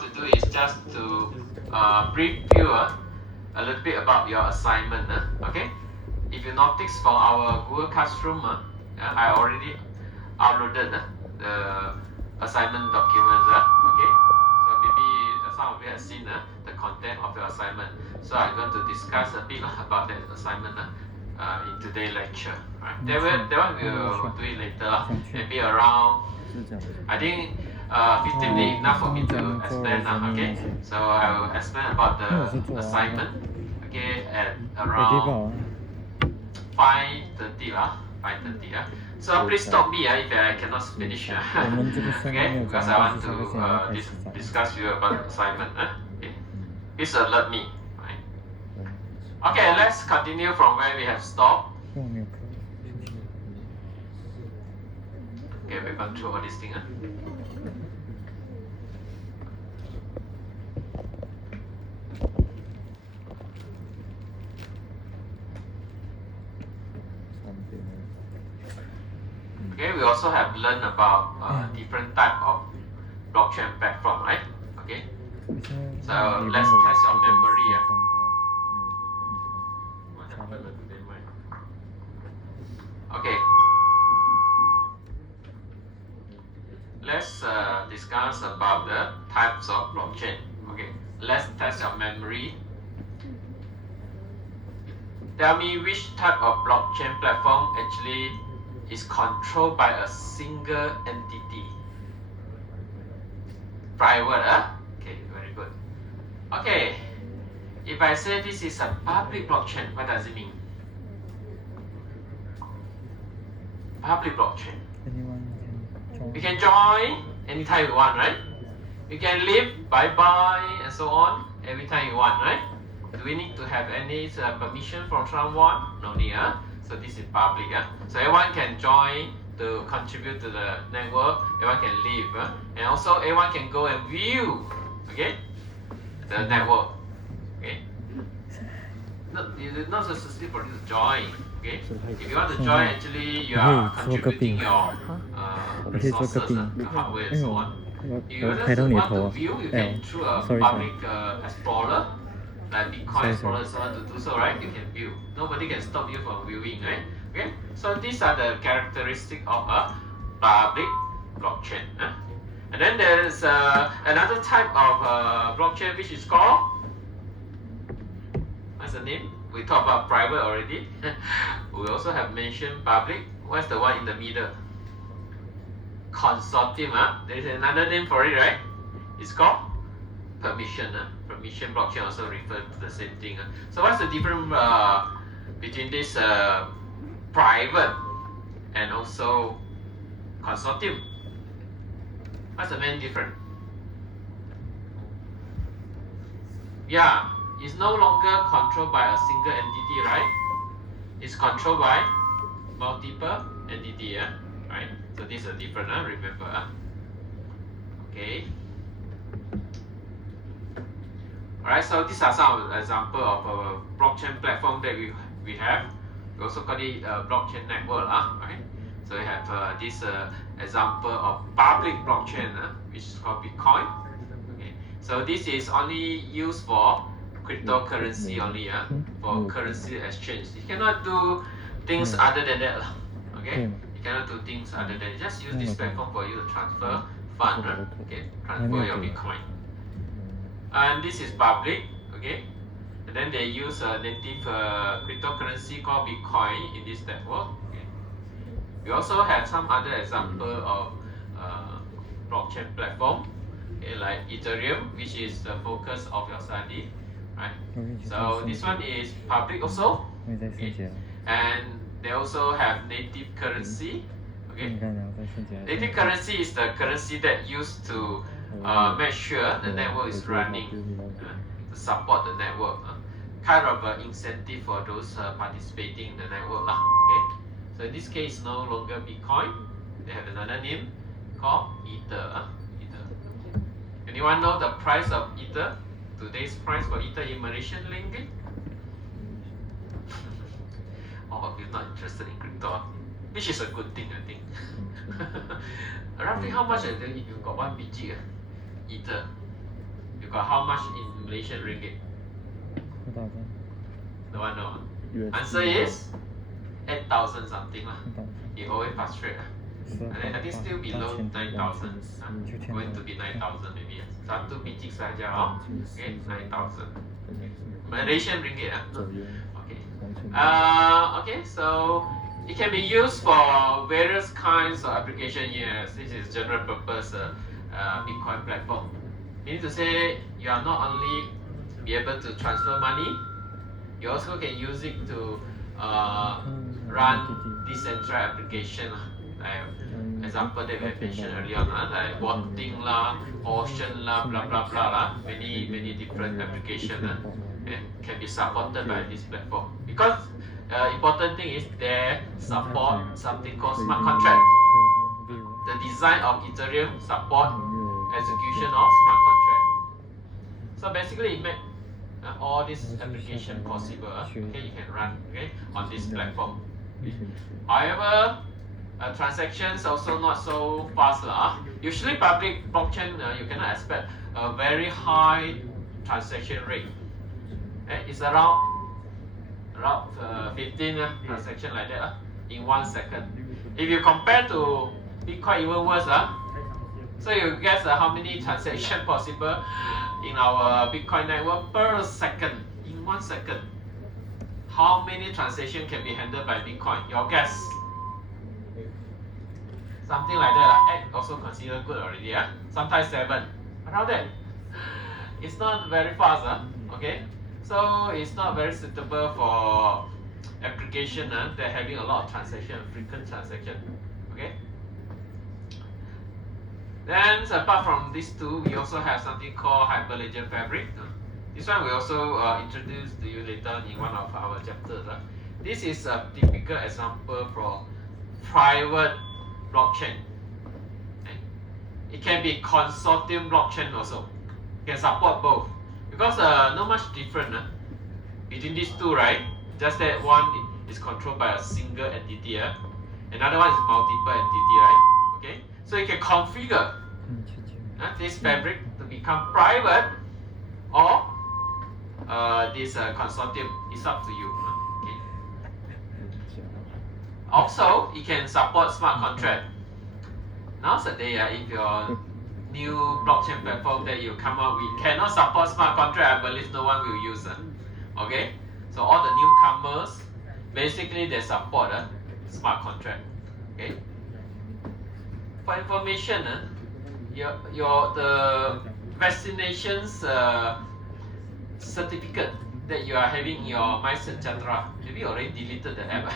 want to do is just to brief you a little bit about your assignment. Okay? If you notice from our Google Classroom, I already uploaded the assignment documents. Okay? So maybe some of you have seen the content of your assignment. So I'm going to discuss a bit about that assignment in today's lecture. Right? That one we'll do it later. Maybe around, I think 15 minutes enough for me to explain. Okay? So I will explain about the assignment. Okay, at around 5:30 5:30 So please stop me if I cannot finish. Okay, because I want to discuss with you about assignment. Okay, please alert me. Right? Okay, let's continue from where we have stopped. Okay, we've gone through all these things. Okay, we also have learned about different type of blockchain platform, right? Okay, so let's test your memory. What happened today, okay, let's discuss about the types of blockchain. Okay, let's test your memory. Tell me which type of blockchain platform actually is controlled by a single entity. Private, Okay, very good. Okay, if I say this is a public blockchain, what does it mean? Public blockchain. You can join anytime you want, right? You can leave, bye-bye, and so on, every time you want, right? Do we need to have any permission from someone? No need, So this is public. So everyone can join to contribute to the network. Everyone can leave. And also everyone can go and view, okay, the network. Okay. It's not necessary for you to join. Okay. If you want to join, actually you are contributing your resources, hardware, and so on. If you just want to view, you can through a public explorer. Like Bitcoin Explorer, so want to do so, right? You can view. Nobody can stop you from viewing, right? Okay. So these are the characteristics of a public blockchain. And then there is another type of blockchain which is called. What's the name? We talked about private already. We also have mentioned public. What's the one in the middle? Consortium. There is another name for it, right? It's called permission. Permission blockchain also refers to the same thing. So what's the difference between this private and also consortium? What's the main difference? Yeah, it's no longer controlled by a single entity, right? It's controlled by multiple entity, right? So this is different, remember. Okay. Alright, so these are some examples of a blockchain platform that we have. We also call it blockchain network, right? So we have this example of public blockchain, which is called Bitcoin. Okay, so this is only used for cryptocurrency only, for currency exchange. You cannot do things other than that, okay? You cannot do things other than just use this platform for you to transfer fund, okay? Transfer your Bitcoin. And this is public, okay? And then they use a native cryptocurrency called Bitcoin in this network. Okay? We also have some other example of blockchain platform, okay, like Ethereum, which is the focus of your study, right? So this one is public also, okay? And they also have native currency. Okay? Native currency is the currency that used to make sure the network is running, to support the network. Kind of an incentive for those participating in the network. Okay? So in this case, no longer Bitcoin. They have another name called Ether. Ether. Anyone know the price of Ether? Today's price for Ether in Malaysian ringgit? All of you not interested in crypto, which is a good thing, I think. Roughly how much if you got 1 BG Ether? got how much in Malaysian ringgit? 2,000. No one know. USD. Answer is 8,000 something lah. 8,000. You always frustrate. I think still below 9,000. Going to be 9,000 maybe. Satu biji saja. Okay, 9,000. Malaysian ringgit. Okay. Okay, so it can be used for various kinds of application. Yes, this is general purpose Bitcoin platform. Meaning to say, you are not only be able to transfer money, you also can use it to run decentralized application. Like example that we have mentioned earlier on, like voting lah, auction lah, blah blah blah lah. Many different application can be supported by this platform. Because important thing is they support something called smart contract. The design of Ethereum support execution of smart contract. So basically, it makes all this application possible. Okay, you can run on this platform. However, transactions also not so fast lah. Usually, public blockchain you cannot expect a very high transaction rate. It's around 15 transaction like that in 1 second. If you compare to Bitcoin, even worse so you guess how many transactions possible in our Bitcoin network per second, in 1 second. How many transactions can be handled by Bitcoin? Your guess? Something like that. 8 also considered good already. Sometimes 7. Around that. It's not very fast. Okay. So it's not very suitable for application that having a lot of transaction, frequent transaction. Okay. Then apart from these two, we also have something called Hyperledger Fabric. This one we also introduce to you later in one of our chapters. This is a typical example for private blockchain. It can be consortium blockchain also. It can support both. Because not much different between these two, right? Just that one is controlled by a single entity, another one is multiple entity, right? Okay, so you can configure this fabric to become private or this consortium. It's up to you. Okay. Also, it can support smart contract. Nowadays, if your new blockchain platform that you come up with cannot support smart contract, I believe no one will use it. Okay, so all the newcomers, basically they support smart contract. Okay, for information, the vaccinations certificate that you are having in your MySejahtera, maybe you already deleted the app.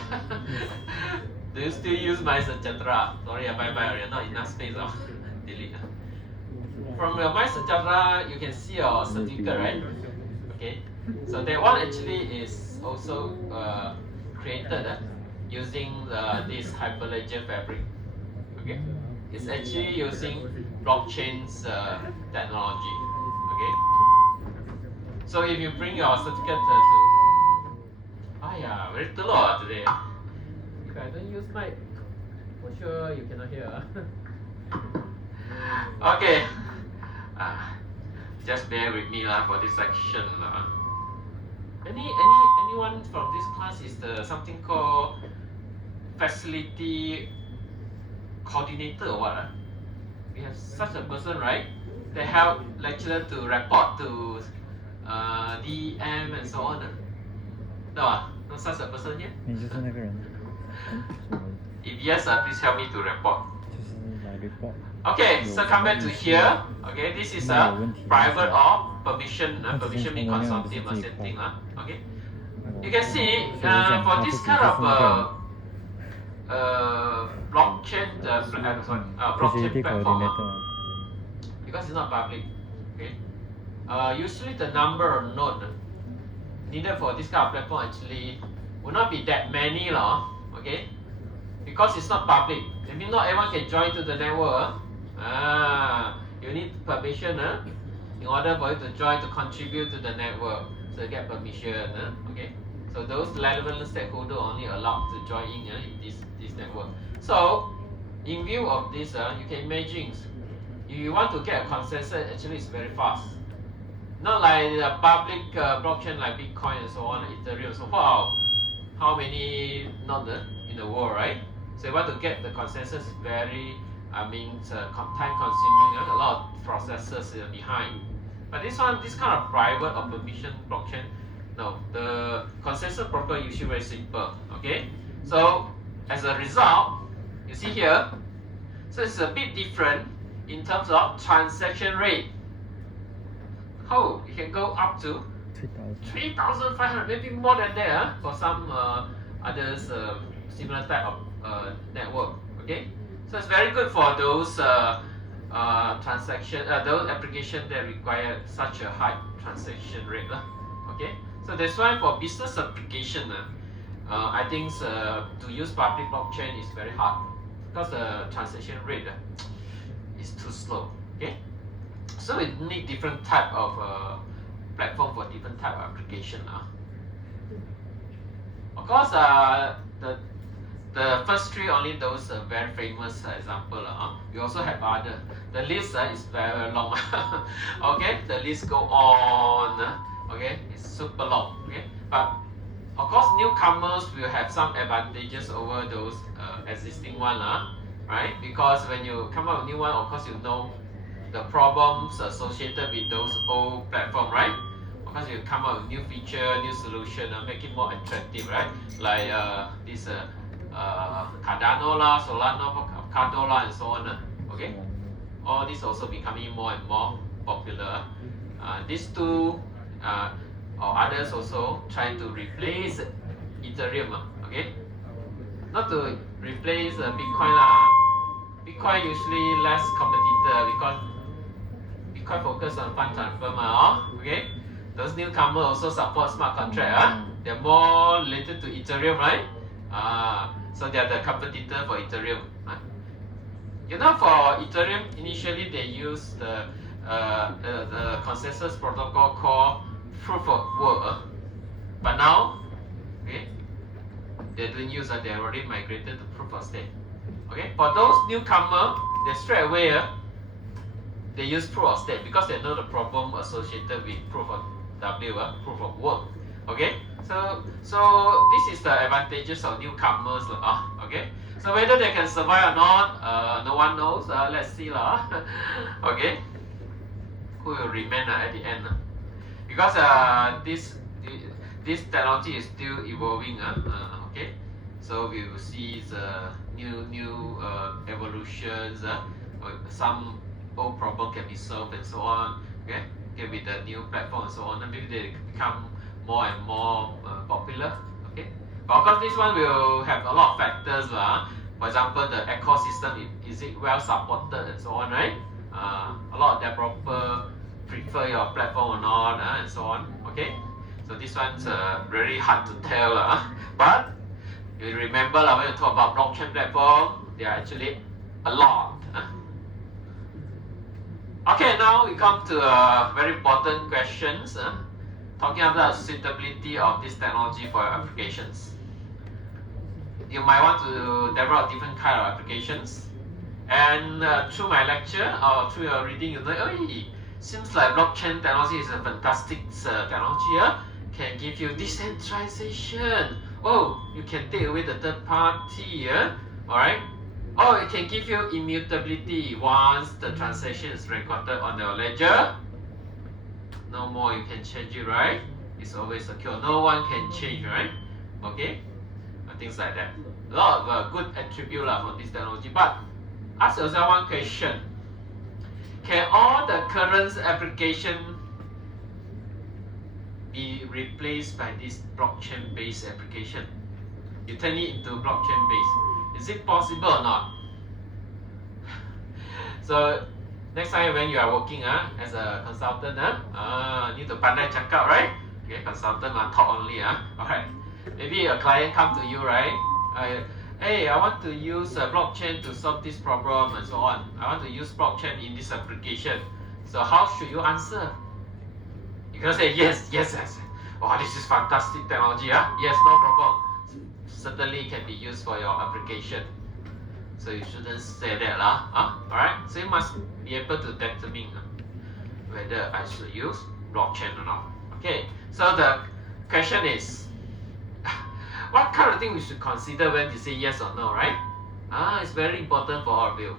Do you still use MySejahtera? Sorry, bye, not enough space. Delete. From your MySejahtera, you can see your certificate, right? Okay, so that one actually is also created using this Hyperledger Fabric. Okay, it's actually using blockchain's technology. Okay, so if you bring your certificate very telur today. If I don't use mic, for sure you cannot hear. Okay. Just bear with me for this section. Anyone from this class is something called facility coordinator or what? We have such a person, right? They help lecturer to report to DM and so on. No, not such a person yet. 你就是那个人。 If yes, please help me to report. 就是来 report。 Okay, so come back to here. Okay, this is a private or permission. Permission means consortium, same thing. Okay, you can see for this kind of blockchain, blockchain platform, because it's not public. Okay, usually the number of nodes needed for this kind of platform actually will not be that many, okay, because it's not public. I mean, not everyone can join to the network. You need permission in order for you to join, to contribute to the network. So you get permission. Okay, so those relevant stakeholders only allowed to join in this network. So in view of this, you can imagine if you want to get a consensus, actually it's very fast. Not like the public blockchain like Bitcoin and so on, Ethereum. So wow, how many not in the world, right? So you want to get the consensus very, time consuming, a lot of processes behind. But this kind of private or permission blockchain, no, the consensus protocol usually very simple. Okay, so as a result, you see here, so it's a bit different in terms of transaction rate. Oh, it can go up to 3,500, maybe more than that for some others similar type of network. Okay, so it's very good for those those applications that require such a high transaction rate. Okay, so that's why for business application, I think to use public blockchain is very hard because the transaction rate is too slow. Okay, so we need different type of platform for different type of application. Of course, the first three only those very famous example. We also have other. The list is very long. Okay, the list go on. Okay, it's super long. Okay, but of course newcomers will have some advantages over those existing one, right? Because when you come up with new one, of course you know the problems associated with those old platform, right? Because you come up with new feature, new solution, make it more attractive, right? Like this Cardano lah, Solana, Cardano and so on. Okay, all this also becoming more and more popular. These two or others also trying to replace Ethereum. Okay, not to replace Bitcoin lah. Bitcoin usually less competitor because Bitcoin focus on fund transfer okay. Those newcomers also support smart contract. They're more related to Ethereum, right? So they are the competitor for Ethereum. You know, for Ethereum, initially they use the consensus protocol called proof of work. But now, okay, they don't use that. They already migrated to proof of stake. Okay, for those newcomers, they straight away they use proof of stake because they know the problem associated with proof of proof of work. Okay, so this is the advantages of newcomers. Okay, so whether they can survive or not, no one knows. Let's see lah. Okay, who will remain at the end? Because this technology is still evolving. Okay, so we will see the new evolutions. Some old problem can be solved and so on. Okay, with the new platform and so on, and maybe they become more and more popular. Okay, but of course this one will have a lot of factors. For example, the ecosystem, is it well supported and so on, right? A lot of developers prefer your platform or not, and so on. Okay, so this one's very hard to tell. But you remember when you talk about blockchain platform, there are actually a lot. Okay, now we come to very important questions. Talking about suitability of this technology for your applications. You might want to develop different kind of applications, and through my lecture or through your reading, you know, seems like blockchain technology is a fantastic technology. Can give you decentralization. Oh, you can take away the third party. All right. Oh, it can give you immutability once the transaction is recorded on your ledger. No more you can change it, right? It's always secure. No one can change, right? Okay, things like that. A lot of good attribute for this technology. But ask yourself one question: can all the current application be replaced by this blockchain-based application? You turn it into blockchain-based. Is it possible or not? So next time when you are working as a consultant, need to pandai cakap, right? Okay, consultant talk only. Alright. Maybe a client come to you, right? Hey, I want to use blockchain to solve this problem and so on. I want to use blockchain in this application. So how should you answer? You can say yes. Oh, this is fantastic technology. Yes, no problem. Certainly it can be used for your application. So you shouldn't say that Alright, so you must be able to determine whether I should use blockchain or not. Okay, so the question is, what kind of thing we should consider when you say yes or no, right? It's very important for all of you.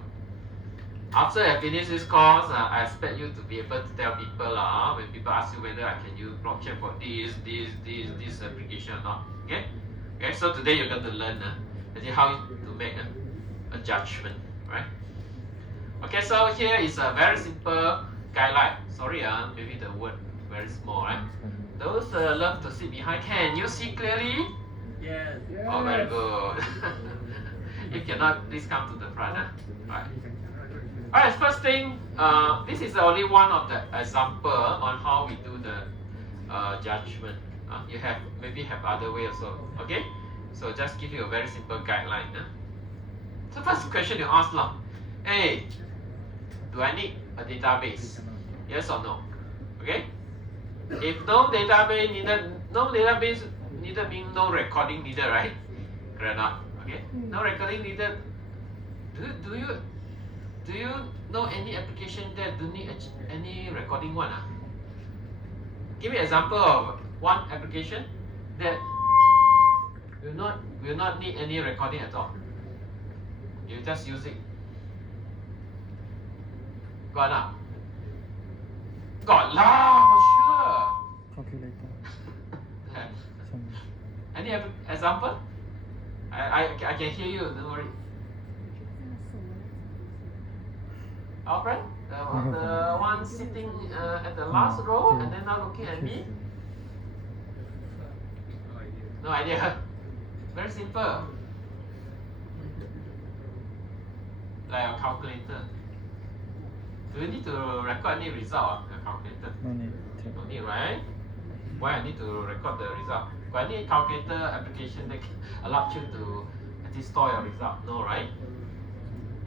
After I finish this course, I expect you to be able to tell people when people ask you whether I can use blockchain for this application or not. Okay? Okay, so today you're going to learn how to make a judgment, right? Okay, so here is a very simple guideline. Sorry, maybe the word very small, right? Those love to sit behind, can you see clearly? Yes. Oh, very good. If you're not, please come to the front. Right. Alright, first thing, this is only one of the example on how we do the judgment. You have maybe have other way also. Okay, so just give you a very simple guideline. So first question you ask hey, do I need a database? Yes or no? Okay. If no database needed means no recording needed, right? Correct or not? Okay. No recording needed. Do you know any application that do need any recording one? Give me an example of one application that will not need any recording at all. You just use it. Got lah? Got lah, for sure. Calculator. Any example? I can hear you, don't worry. Our friend, the one sitting at the last row and then now looking at me. No idea. Very simple. Like a calculator. Do you need to record any result of the calculator? No need. No need, right? Why I need to record the result? Got any calculator application that allows you to store your result? No, right?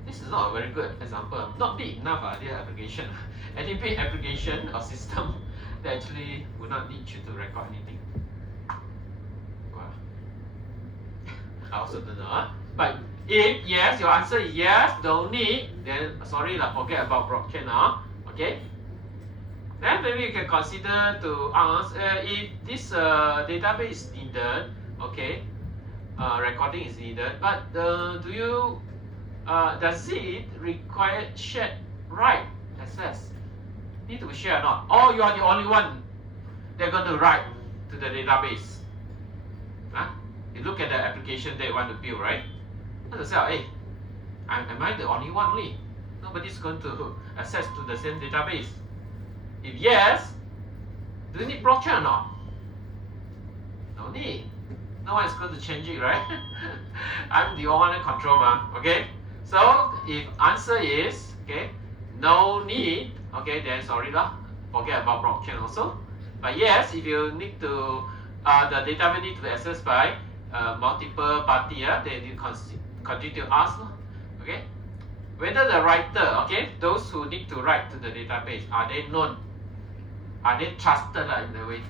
This is not a very good example. Not big enough, their application. Any big application or system that actually will not need you to record anything. Wow. I also don't know. But if yes, your answer is yes, don't need, then sorry, forget about blockchain. Okay? Then maybe you can consider to ask if this database is needed, okay, recording is needed, but do you does it require shared write access? Need to be shared or not? Or you are the only one they're going to write to the database? You look at the application that you want to build, right? You say, hey, am I the only one only? Nobody's going to access to the same database. If yes, do you need blockchain or not? No need. No one is going to change it, right? I'm the one in control, okay? So if answer is okay, no need, okay, then sorry forget about blockchain also. But yes, if you need to the database need to be accessed by multiple party, then you continue to ask, okay, whether the writer, okay, those who need to write to the database, are they known? Are they trusted in a way?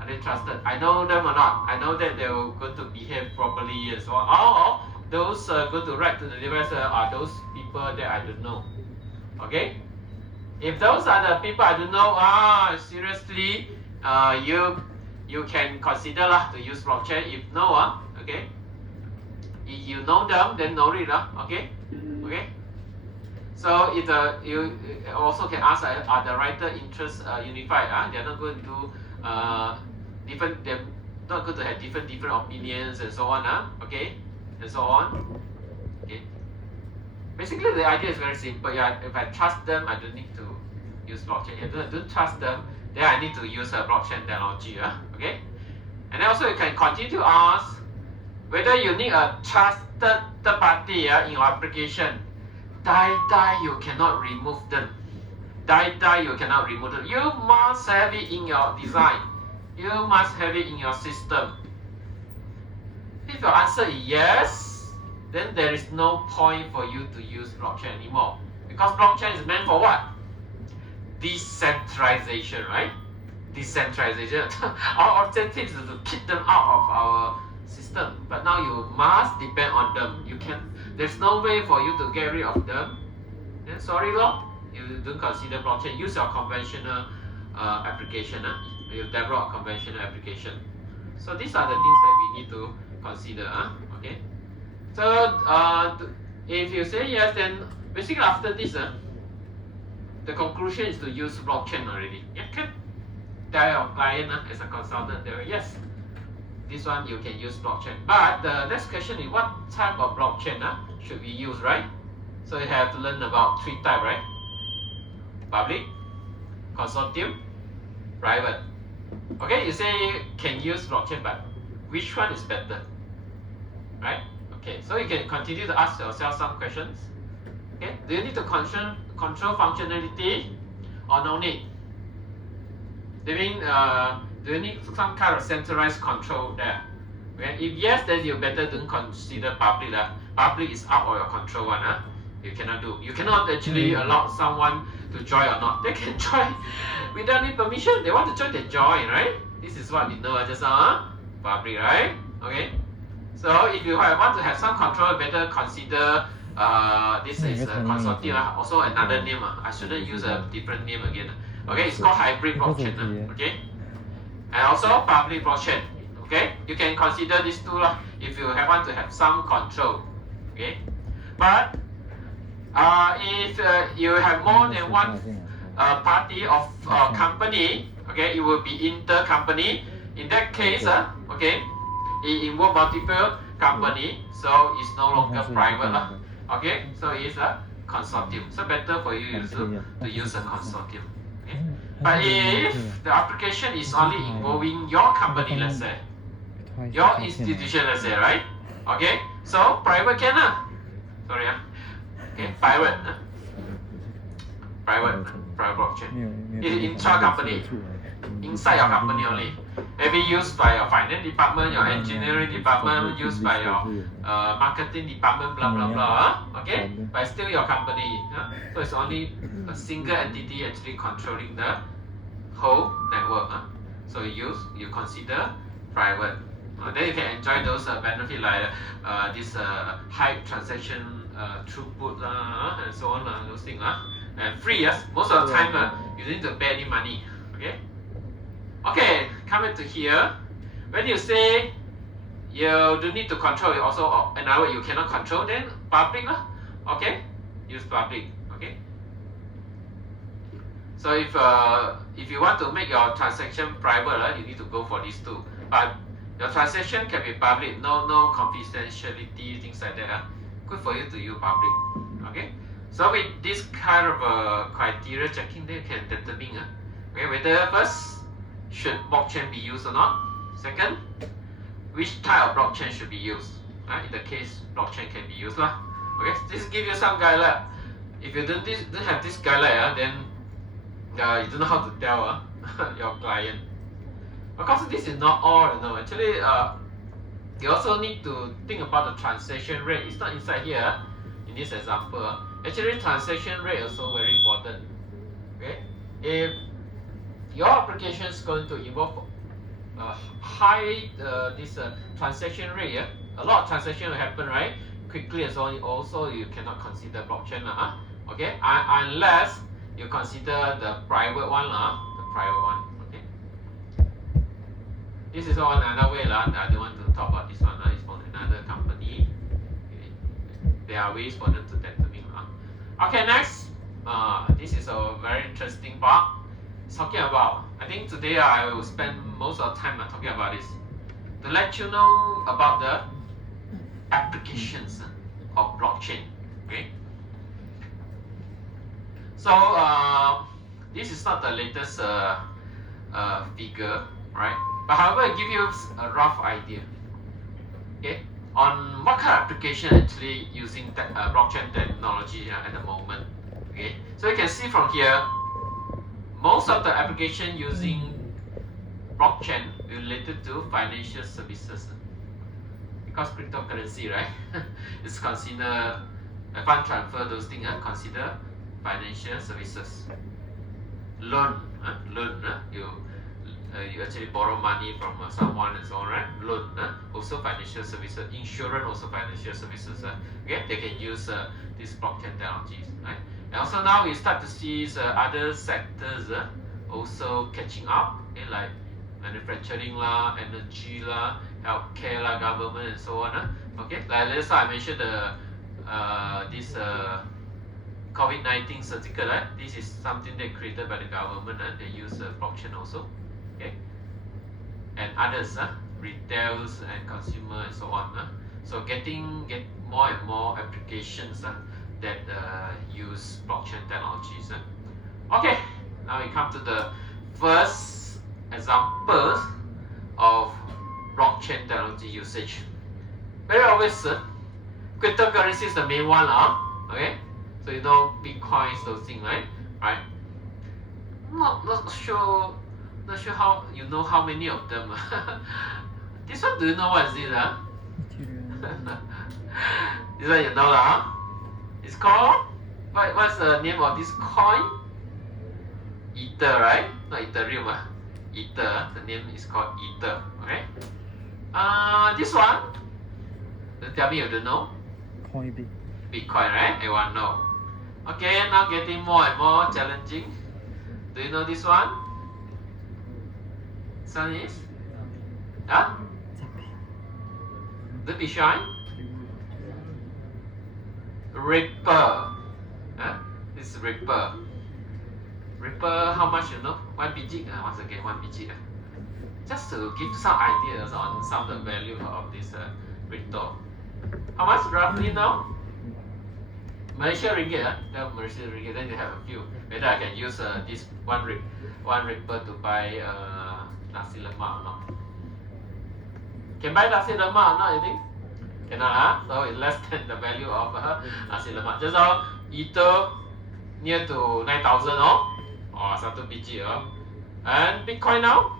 Are they trusted? I know them or not? I know that they're going to behave properly and so on. Or those going to write to the database are those people that I don't know. Okay? If those are the people I don't know, seriously, you can consider to use blockchain. If no, okay. If you know them, then no need, okay? Okay? So if you also can ask, are the writer interests unified? They're not going to do different. They're not going to have different opinions and so on. Okay, and so on. Okay. Basically, the idea is very simple. If I trust them, I don't need to use blockchain. If I don't trust them, then I need to use a blockchain technology. Okay. And then also you can continue to ask whether you need a trusted third party in your application. Die, you cannot remove them. Die, you cannot remove them. You must have it in your design. You must have it in your system. If your answer is yes, then there is no point for you to use blockchain anymore. Because blockchain is meant for what? Decentralization, right? Decentralization. Our objective is to keep them out of our system. But now you must depend on them. There's no way for you to get rid of them. Then sorry, you don't consider blockchain. Use your conventional application. You develop a conventional application. So these are the things that we need to consider. Okay. So if you say yes, then basically after this, the conclusion is to use blockchain already. You can tell your client as a consultant, yes, this one you can use blockchain. But the next question is what type of blockchain should we use, right? So you have to learn about 3 types, right? Public, consortium, private. Okay, you say you can use blockchain, but which one is better, right? Okay, so you can continue to ask yourself some questions. Okay, do you need to control functionality or no need? Do you mean do you need some kind of centralized control there? Okay, if yes, then you better don't consider public. Public is out of your control one. You cannot do. You cannot actually allow someone to join or not. They can join without any permission. They want to join, they join, right? This is what we know just now. Public, right? Okay. So if you want to have some control, better consider this is a consortium. Also another name. I shouldn't use a different name again. Okay, it's called hybrid blockchain. Okay, and also public blockchain. Okay, you can consider these two if you want to have some control. Okay, but if you have more than one party of company, okay, it will be inter-company. In that case, okay, it involves multiple company, so it's no longer private. Okay, so it's a consortium. So better for you to use a consortium. Okay? But if the application is only involving your company, let's say, your institution, let's say, right? Okay, so private can sorry, okay, private blockchain. It's intra-company, inside your company only. Maybe used by your finance department, your engineering department, used by your marketing department, blah blah blah. Okay, but still your company. So it's only a single entity actually controlling the whole network. So you consider private. Then you can enjoy those benefits like this high transaction throughput and so on, those things. And free, yes. Most of the time you don't need to pay any money. Okay. Okay, coming to here. When you say you don't need to control it, also another way you cannot control, then public okay, use public. Okay. So if you want to make your transaction private, you need to go for these two. But your transaction can be public, no confidentiality, things like that. Good for you to use public. Okay. So with this kind of criteria checking, they can determine okay, whether first, should blockchain be used or not? Second, which type of blockchain should be used? In the case, blockchain can be used. Okay, this give you some guideline. If you don't have this guideline, then you don't know how to tell your client. Of course, this is not all. Actually, you also need to think about the transaction rate. It's not inside here in this example. Actually, transaction rate is also very important. Okay, if your application is going to involve high transaction rate, a lot of transactions will happen, right? Quickly and so on. Also, you cannot consider blockchain, okay? Unless you consider the private one, okay? This is another way, I don't want to talk about this one. It's from another company. Okay. There are ways for them to determine. Okay, next. This is a very interesting part. Talking about, I think today I will spend most of the time talking about this to let you know about the applications of blockchain. Okay, so this is not the latest figure, right? But however, I give you a rough idea, okay, on what kind of application actually using blockchain technology at the moment. Okay, so you can see from here. Most of the application using blockchain related to financial services, because cryptocurrency, right? It's considered fund transfer, those things are considered financial services. Loan, you actually borrow money from someone and so on, right? Loan, also financial services. Insurance, also financial services. Okay, they can use these blockchain technologies, right? And also now we start to see other sectors also catching up, okay, like manufacturing lah, energy lah, healthcare lah, government and so on. Okay, like last time I mentioned this COVID-19 certificate. This is something that created by the government. They use blockchain also. Okay, and others, retails and consumer and so on. So get more and more applications that use blockchain technologies. Okay, now we come to the first examples of blockchain technology usage. Very obvious, cryptocurrency is the main one. Okay, so you know Bitcoins, those things, right? Right. Not sure how you know how many of them. This one, do you know what is it? This one you know lah. It's called what's the name of this coin? Ether, right? Not Ethereum. Ether. The name is called Ether. Okay. This one. Don't tell me you don't know. Coinbase. Bitcoin, right? Everyone know. Okay, now getting more and more challenging. Do you know this one? This one is? Don't be shy. Ripple. This is Ripple. Ripple, how much you know? 1 BG. Once again, 1 BG. Just to give some ideas on some of the value of this crypto. How much roughly now? Malaysia ringgit. Malaysia ringgit. Then you have a few. Whether I can use this one Ripple to buy nasi lemak or not? Can buy nasi lemak or not? You think? Cannot. So it's less than the value of nasi lemak. Just now Ether near to 9,000 or 1 BG and Bitcoin now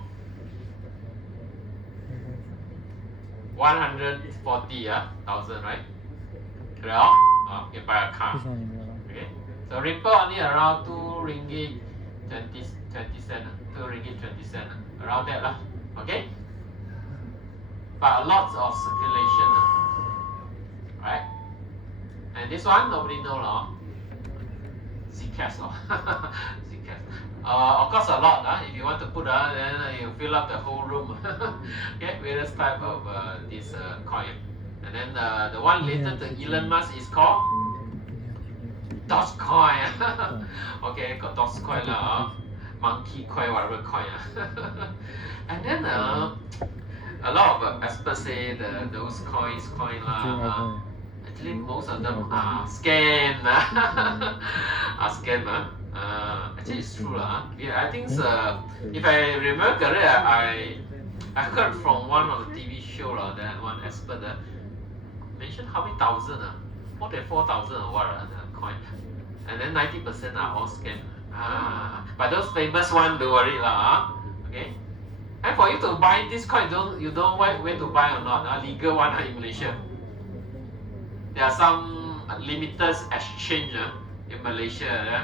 140,000, right? Correct? You buy a car. Okay. So Ripple only around 2 ringgit 20 cent. 2 ringgit 20 cent. Around that lah. Okay. But lots of circulation. Right? And this one nobody know Zcash. Zcash. Of course a lot. If you want to put then you fill up the whole room. Okay, various type of this coin. And then the one related to Elon Musk is called Dogecoin. Okay, got Dogecoin lah. Monkey coin, whatever coin. And then a lot of experts say those coin lah. Actually, most of them are scam. Are scam. Actually, it's true lah. Yeah, I think if I remember correctly, I heard from one of the TV show that one expert mentioned how many thousand more than 4,000 or what the coin, and then 90% are all scam. But those famous one, don't worry lah. Okay. And for you to buy this coin, you don't know where to buy or not. Legal one in Malaysia. There are some limited exchange in Malaysia.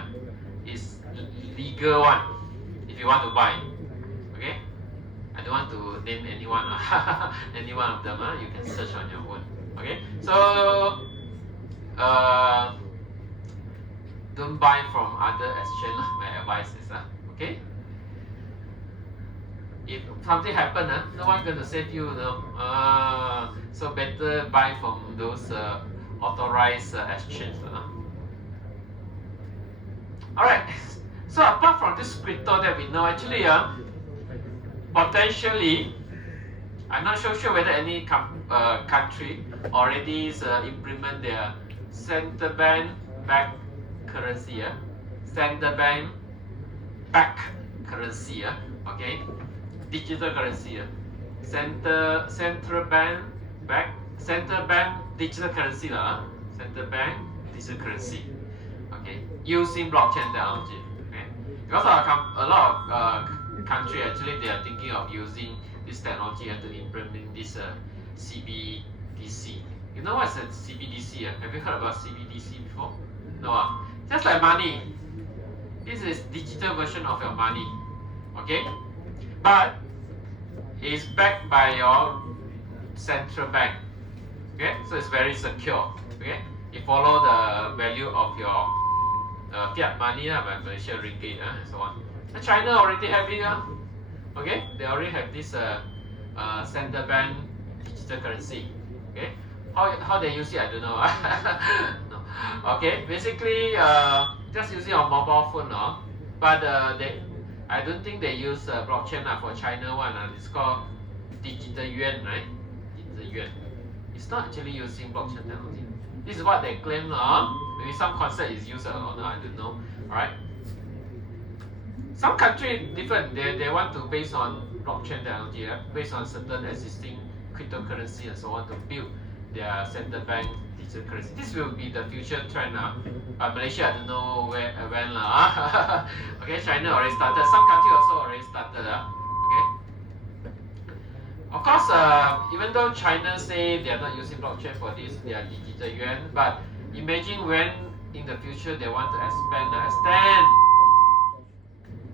It's legal one if you want to buy. Okay, I don't want to name anyone. Any one of them. You can search on your own. Okay, so don't buy from other exchange. My advice is okay. If something happen, no one gonna save you. So better buy from those authorized exchange. Alright, so apart from this crypto that we know, actually potentially, I'm not so sure whether any country already implement their central bank backed currency. Central bank backed currency. Okay, digital currency. Central bank digital currency lah. Central bank digital currency. Okay, using blockchain technology. Okay, because a lot of country actually they are thinking of using this technology to implement this CBDC. You know what's a CBDC? Have you heard about CBDC before? No. Just like money. This is digital version of your money. Okay, but it's backed by your central bank. Okay, so it's very secure. Okay, you follow the value of your fiat money, Malaysia ringgit, and so on. China already have it. Okay, they already have this central bank digital currency. Okay, how they use it, I don't know. No. Okay, basically just using on mobile phone, but I don't think they use blockchain for China one. It's called digital yuan, right? Digital yuan. It's not actually using blockchain technology. This is what they claim, maybe some concept is used or not, I don't know. Alright. Some country different. They want to base on blockchain technology, based on certain existing cryptocurrency and so on to build their central bank digital currency. This will be the future trend. Malaysia, I don't know when. Okay, China already started. Some country also already started. Okay. Of course, even though China say they are not using blockchain for this, they are digital yuan. But imagine when in the future they want to extend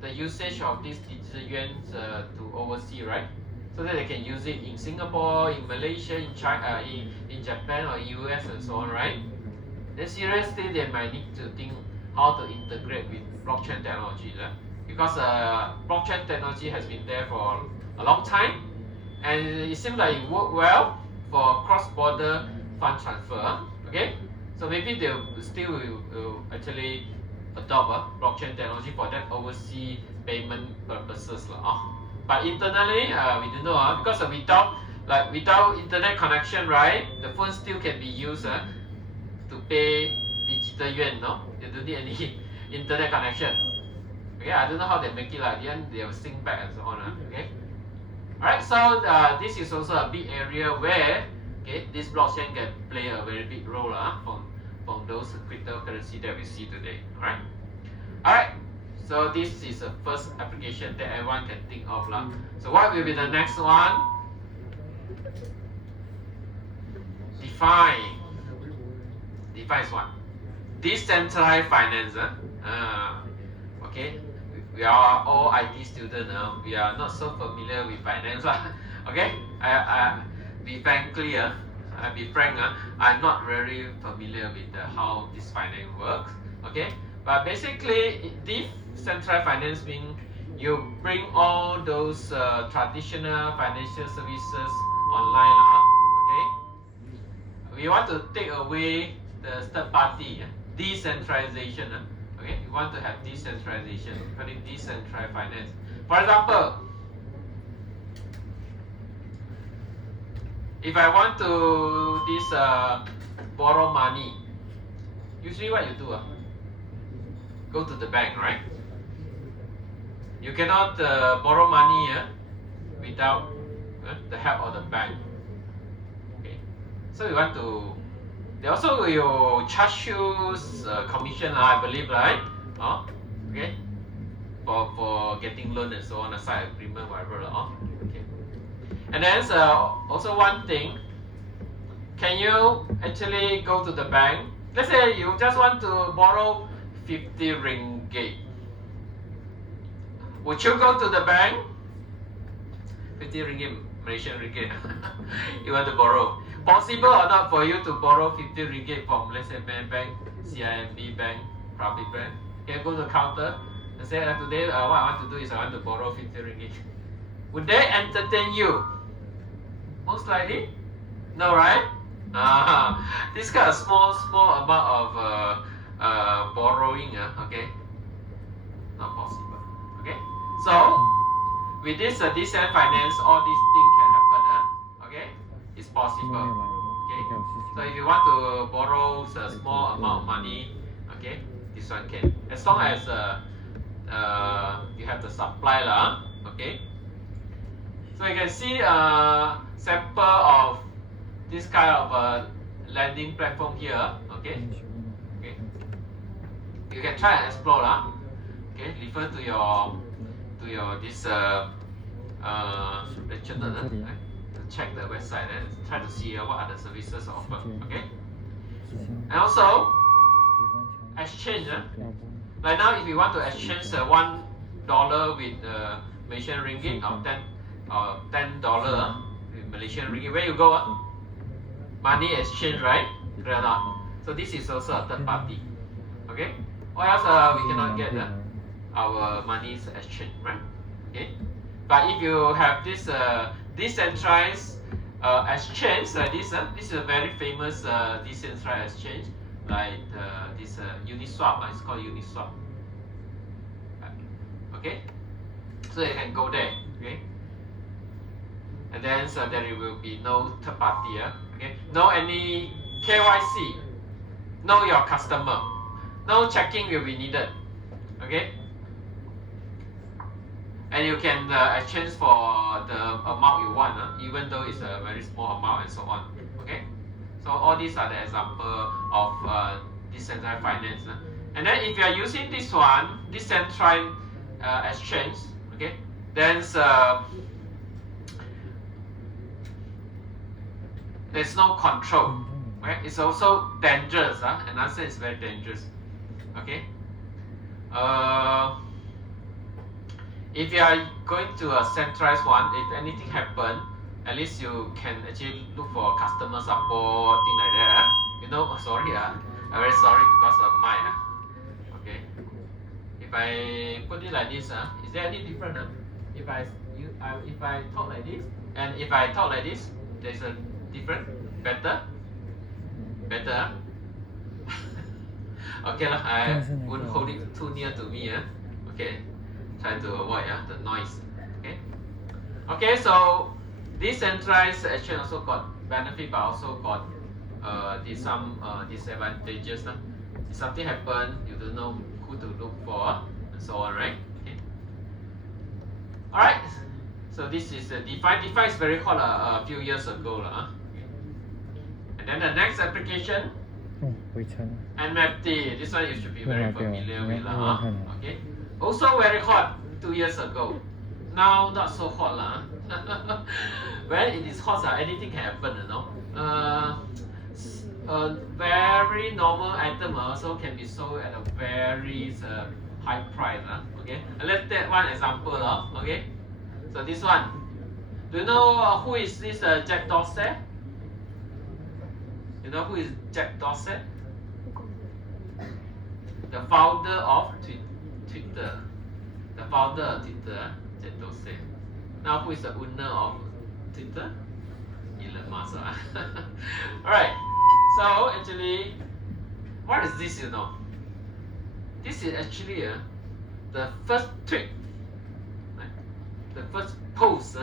the usage of these digital yuan to overseas, right? So that they can use it in Singapore, in Malaysia, in China, in Japan or US and so on, right? Then seriously, they might need to think how to integrate with blockchain technology, because blockchain technology has been there for a long time, and it seems like it worked well for cross-border fund transfer. Okay, so maybe they still will actually adopt blockchain technology for that overseas payment purposes. But internally, we don't know, because without internet connection, right, the phone still can be used to pay digital yuan, no? They don't need any internet connection. Okay, I don't know how they make it. At the end, they will sync back and so on. Okay. Alright, so this is also a big area where this blockchain can play a very big role from those cryptocurrency that we see today. Alright, so this is the first application that everyone can think of. So what will be the next one? DeFi. DeFi is what? Decentralized finance. Okay, we are all IT students. We are not so familiar with finance. Okay, be frankly, I'll be frank. I'm not very familiar with how this finance works. Okay, but basically, decentralized finance means you bring all those traditional financial services online. Okay, we want to take away the third party, decentralization. Okay, we want to have decentralization, call it decentralized finance. For example, if I want to borrow money, usually what you do? Go to the bank, right? You cannot borrow money without the help of the bank. Okay, so you want to. They also will charge you commission, I believe, right? Okay, for getting loan and so on, a side agreement, whatever. Okay, and then also one thing. Can you actually go to the bank? Let's say you just want to borrow 50 ringgit. Would you go to the bank? 50 ringgit, Malaysian ringgit. You want to borrow? Possible or not for you to borrow 50 ringgit from, let's say, Bank, CIMB Bank, Public Bank? Can you go to the counter and say, today what I want to do is I want to borrow 50 ringgit. Would they entertain you? Most likely, no, right? This kind of small amount of borrowing, okay, not possible. Okay, so with this decent finance, all these things can happen. Okay, it's possible. Okay, so if you want to borrow a small amount of money, okay, this one can, as long as you have the supply, okay. So you can see a sample of this kind of lending platform here. Okay, okay, you can try and explore, okay. Refer to your this lecturer, to check the website and try to see what are the services offered. Okay, and also exchange. Like now, if you want to exchange $1 with Malaysian ringgit or $10 with Malaysian ringgit, where you go? Money exchange, right? So this is also a third party. Okay. What else we cannot get? our money's exchange, right? Okay. But if you have this decentralized exchange like this is a very famous decentralized exchange like this Uniswap. It's called Uniswap. Okay, so you can go there. Okay, and then so there will be no third party. Okay, no any KYC, know your customer, no checking will be needed. Okay. And you can exchange for the amount you want, even though it's a very small amount and so on. Okay, so all these are the example of decentralized finance. And then if you are using this one, decentralized exchange, okay, then there's no control. Okay, it's also dangerous. Another sense, it's very dangerous. Okay. If you are going to a centralized one, if anything happen, at least you can actually look for customer support, thing like that. You know, sorry, I'm very sorry because of mine. Okay. If I put it like this, is there any different? If I talk like this and if I talk like this, there's a different, better. Okay, I won't hold it too near to me. Okay. Try to avoid the noise. Okay, so decentralized exchange also got benefit but also got some disadvantages. If something happen, you don't know who to look for and so on, right? Okay. Alright, so this is DeFi. DeFi is very hot a few years ago. And then the next application, NFT. This one you should be very familiar with. Okay. Also very hot 2 years ago. Now not so hot. When it is hot, anything can happen, you know. A very normal item also can be sold at a very high price. Okay. Let's take one example. Okay. So this one. Do you know who is this Jack Dorsey? You know who is Jack Dorsey? The founder of Twitter. The founder of Twitter, Jack Dorsey. Now, who is the owner of Twitter? Elon Musk. Alright, so actually, what is this, you know? This is actually the first tweet, right? The first post,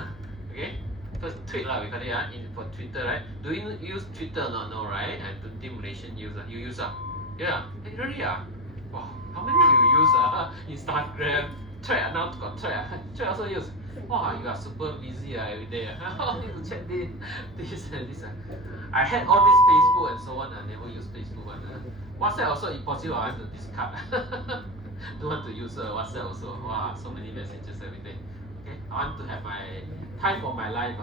okay? First tweet, we call it for Twitter, right? Do you use Twitter or not? No, right? And the Team Malaysian user, you use Yeah, really Wow, how many you use Instagram, Thread, now got Thread. Thread also use. Wow, you are super busy every day. Need to check this. I had all this Facebook and so on. I never use Facebook. WhatsApp also impossible. I have to discard. Don't want to use WhatsApp also. Wow, so many messages every day. Okay, I want to have my time for my life.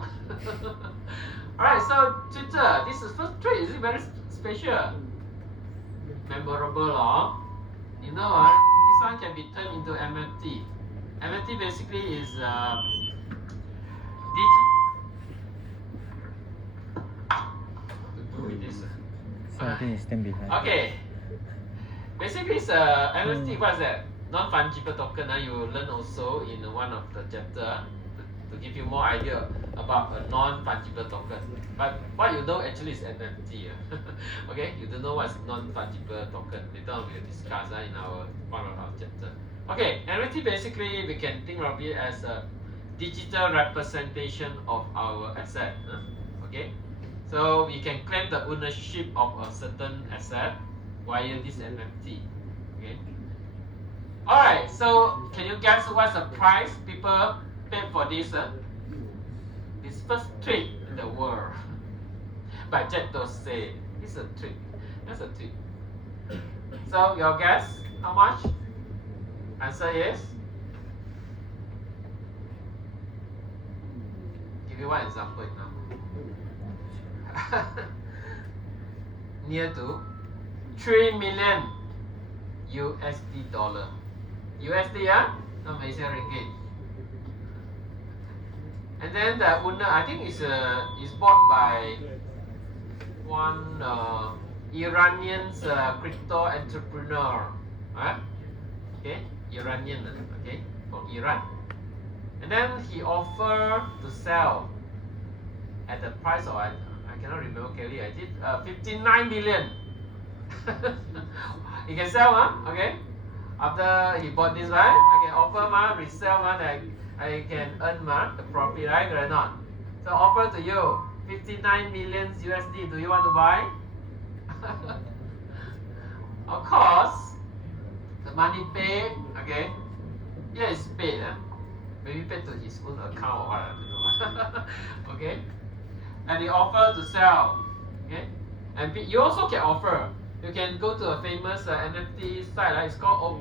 Alright, so Twitter. This is first tweet. Is it very special? Memorable, You know, this one can be turned into NFT. NFT basically is So I think it's stand behind. Okay. Basically, it's NFT. What's that? Non-fungible token. You learn also in one of the chapter to give you more idea about a non-fungible token. But what you know actually is NFT. Okay, you don't know what's non-fungible token. Later on we'll discuss in our one of our chapter. Okay, NFT basically we can think of it as a digital representation of our asset. Okay, so we can claim the ownership of a certain asset via this NFT. Okay. Alright, so can you guess what's the price people paid for this? This first tweet in the world by Jack Dorsey. It's a tweet. That's a tweet. So your guess, how much? Answer is? Give you one example now. Near to 3 million USD dollar. USD, not Malaysian ringgit. And then the owner, I think is bought by one Iranian crypto entrepreneur. Okay, Iranian, okay, from Iran. And then he offered to sell at the price of, I cannot remember clearly, I did 59 million. He can sell, okay? After he bought this, right? I can offer, resell, that I can earn, the profit, right? Or not? So offer to you 59 million USD. Do you want to buy? Of course, the money paid, okay? Yeah, it's paid, maybe paid to his own account or what, I don't know. Okay? And he offered to sell, okay? And you also can offer. You can go to a famous NFT site, it's called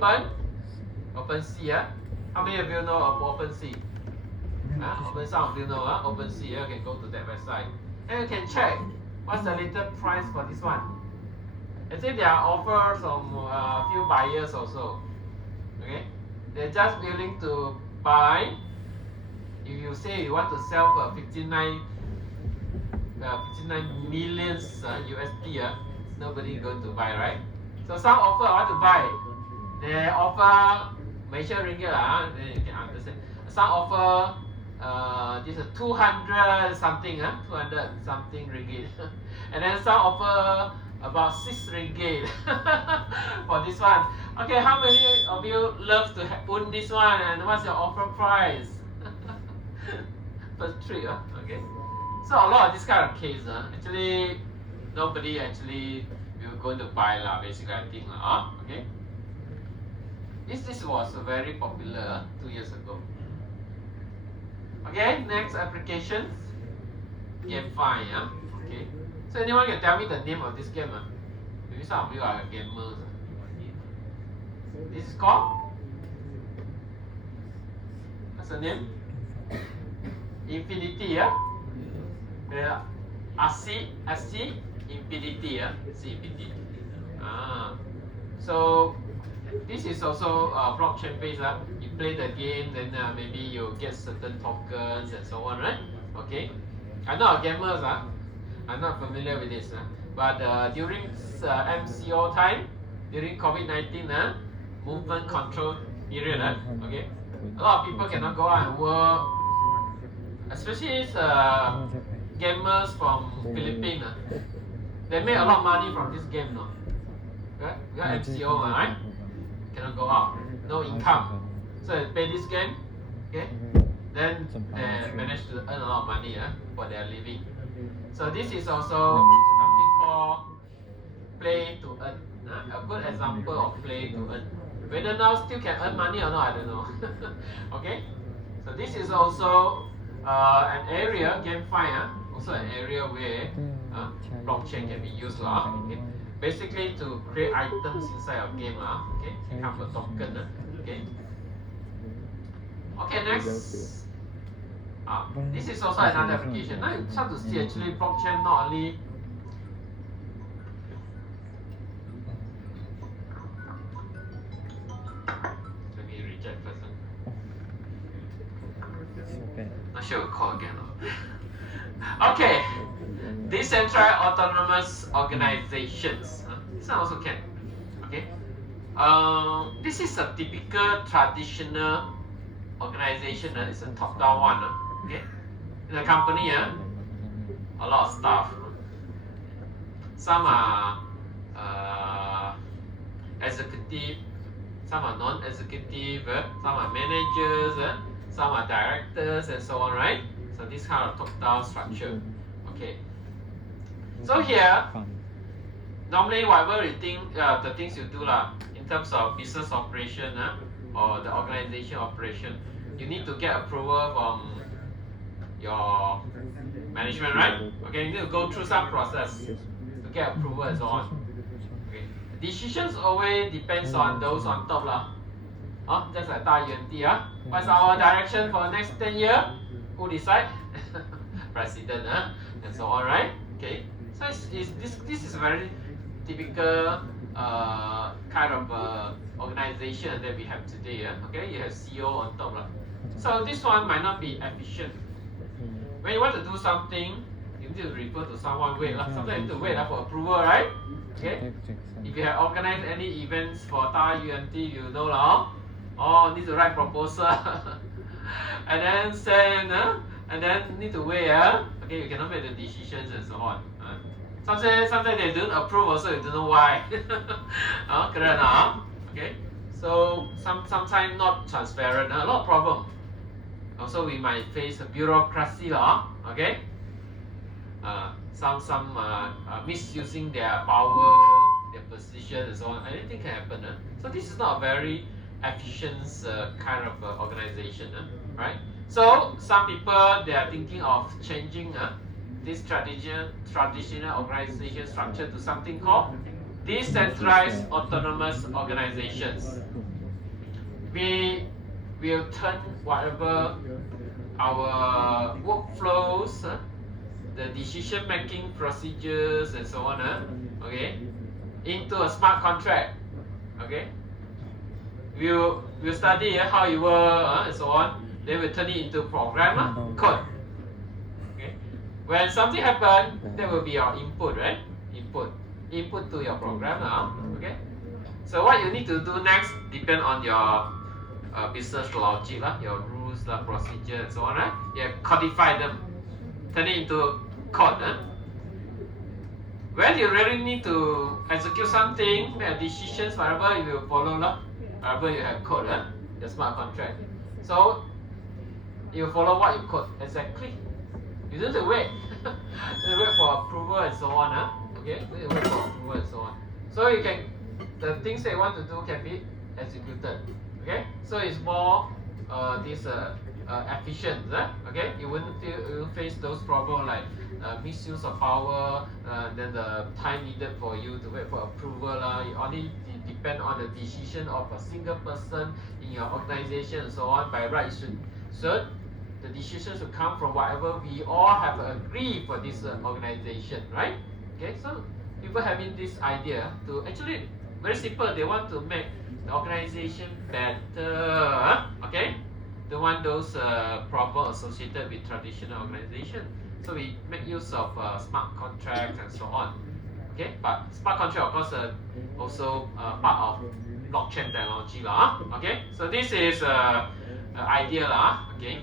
OpenSea. How many of you know of OpenSea? Some of you know OpenSea. You can go to that website and you can check what's the latest price for this one. I think there are offers from a few buyers also. Okay, they're just willing to buy. If you say you want to sell for 59 million USD, nobody going to buy, right? So some offer want to buy. They offer Malaysian ringgit, then you can understand. Some offer this is 200 something, 200 something ringgit, and then some offer about 6 ringgit for this one. Okay, how many of you love to own this one, and what's your offer price? First three, okay. So a lot of this kind of case, actually nobody actually will going to buy basically, I think, okay. This was very popular 2 years ago. Okay, next application, GameFi, okay. So anyone can tell me the name of this game? Maybe some of you are gamers. This is called? What's the name? Infinity, AC Infinity, AC Infinity. So this is also blockchain based. You play the game, then maybe you get certain tokens and so on, right? Okay. I'm not a gamer, I'm not familiar with this. But during MCO time, during COVID-19, movement control period, okay, a lot of people cannot go out and work, especially gamers from Philippines. They make a lot of money from this game, no? Okay? You got MCO, right? Cannot go out, no income. So they play this game, okay? Then they manage to earn a lot of money for their living. So this is also something called play to earn. A good example of play to earn. Whether now still can earn money or not, I don't know. Okay? So this is also an area, GameFi, also an area where blockchain can be used. Okay? Basically to create items inside of game, okay? Become a token, okay? Okay, next. This is also another application. Now you start to see actually blockchain not only let me reject first. Not sure we'll call again. Okay. Decentralized autonomous organizations. This one also can. Okay. This is a typical traditional organization. It's a top-down one. Okay. In a company, a lot of staff. Some are executive, some are non-executive, some are managers, some are directors, and so on, right? So this kind of top-down structure. Okay. So here, normally whatever you think, the things you do in terms of business operation or the organization operation, you need to get approval from your management, right? Okay, you need to go through some process to get approval and so on. Okay. Decisions always depends on those on top just like 大原地 What's our direction for the next 10 years? Who decide? President and so on, right? Okay. So this is a very typical kind of organization that we have today. Okay, you have CEO on top. So this one might not be efficient. When you want to do something, you need to refer to someone, wait. Sometimes you need to wait for approval, right? Okay. If you have organized any events for 大原地, you know Oh, need to write proposal. And then send, and then need to wait. Okay, you cannot make the decisions and so on. Sometimes they don't approve also, you don't know why. Correct, okay. So sometimes not transparent, a lot of problem. Also, we might face a bureaucracy, okay. Some misusing their power, their position, and so on. Anything can happen. So this is not a very efficient kind of organization, right? So some people, they are thinking of changing this traditional organization structure to something called decentralized autonomous organizations. We will turn whatever our workflows, the decision-making procedures and so on, okay, into a smart contract. Okay, we'll study how it works and so on. Then we'll turn it into program code. Okay, when something happens, that will be your input, right? Input to your program. Okay, so what you need to do next depend on your business logic, your rules, procedure, and so on. Right? You codify them, turn it into code. When you really need to execute something, make decisions, whatever you will follow, whatever you have code, the smart contract. So you follow what you code exactly. You don't have to wait. You wait for approval and so on. Okay, you wait for approval and so on. So you can, the things that you want to do can be executed. Okay, so it's more efficient. Okay, you won't face those problems like misuse of power, then the time needed for you to wait for approval. You only depend on the decision of a single person in your organization and so on. By right, so the decisions should come from whatever we all have agreed for this organization, right? Okay, so people having this idea to actually very simple. They want to make the organization better. Okay, don't want those problems associated with traditional organization. So we make use of smart contracts and so on. Okay, but smart contract of course also part of blockchain technology Okay, so this is idea Okay,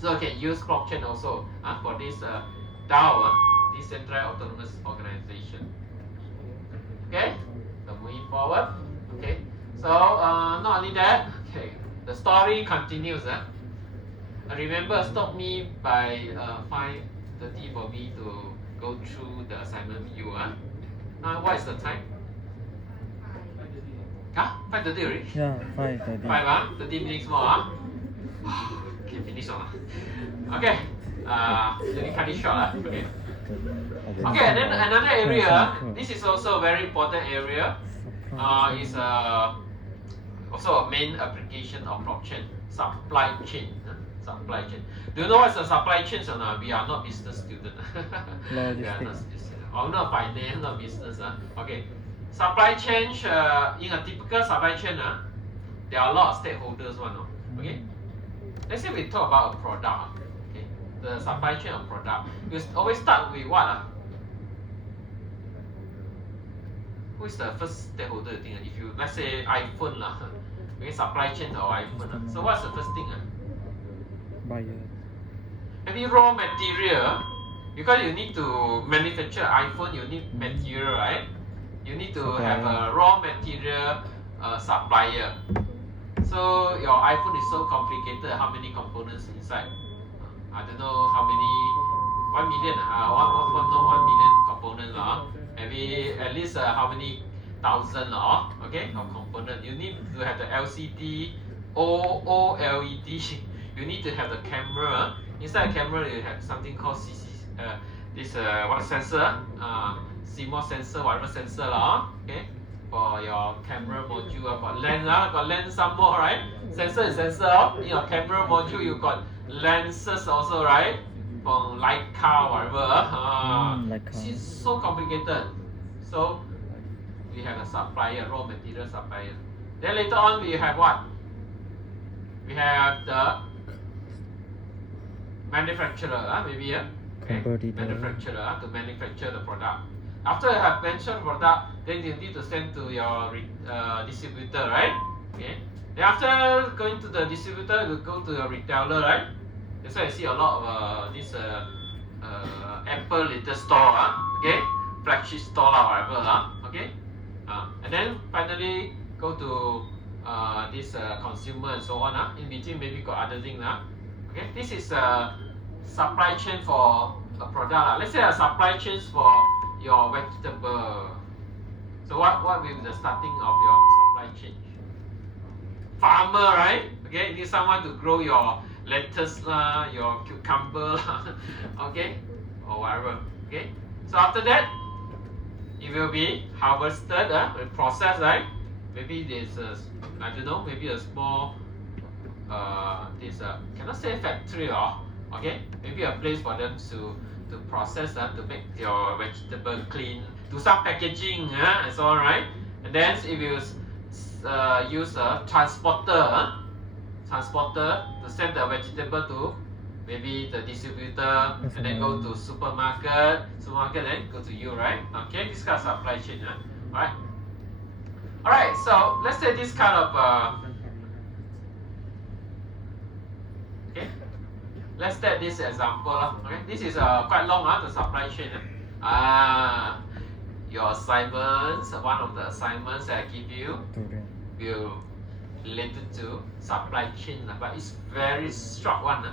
so you can use blockchain also for this DAO, decentralized autonomous organization. Okay, so moving forward. Okay, so not only that. Okay, the story continues. Remember, stop me by 5:30 for me to go through the assignment with you. Now, what is the time? 5:30 already? Yeah, 5:30. 30 minutes more. Okay, finish on. Okay, let me cut it short. Okay. Okay, and then another area. This is also a very important area. Is also a main application of blockchain, supply chain. Supply chain. Do you know what's a supply chain or not? We are not business students. We are not business. Or not finance, not business. Okay. Supply chain, in a typical supply chain, there are a lot of stakeholders. Okay. Let's say we talk about a product. Okay. The supply chain of product. We always start with what? Who is the first stakeholder you think? If you, let's say iPhone, okay, supply chain of iPhone. So what's the first thing? Buyer. Any raw material, because you need to manufacture iPhone, you need material, right? You need to have a raw material supplier. So your iPhone is so complicated. How many components inside? I don't know how many. 1 million. Not 1 million components. Maybe at least how many thousand okay, of component. You need to have the LCD, OLED. You need to have the camera. Inside the camera, you have something called what sensor? CMOS sensor, whatever sensor okay, for your camera module. For lens, got lens some more, right? Sensor is sensor. In your camera module, you got lenses also, right? From Leica, whatever. It's so complicated. So we have a supplier, raw material supplier. Then later on, we have what? We have the manufacturer, maybe okay, manufacturer to manufacture the product. After you have manufactured product, then you need to send to your distributor, right? Okay, Then after going to the distributor, you go to the retailer, right? That's why I see a lot of this Apple little store, okay, flagship store lah, whatever lah, okay. And then finally go to this consumer and so on. In between maybe got other thing lah. Okay, this is a supply chain for a product lah. Let's say a supply chain for your vegetable. So what will be the starting of your supply chain? Farmer, right? Okay, you need someone to grow your lettuce lah, your cucumber lah, okay, or whatever. Okay, so after that, it will be harvested, processed, right? Maybe there's I don't know, maybe a small cannot say factory or okay, maybe a place for them to process to make your vegetable clean, do some packaging and so on, right? And then if you use a transporter to send the vegetable to maybe the distributor, and then go to supermarket then go to you, right? Okay, this kind of supply chain, right? Alright, so let's say this kind of okay, let's take this example. Okay, this is quite long, the supply chain. Your assignments, one of the assignments that I give you will related to supply chain, but it's very short one,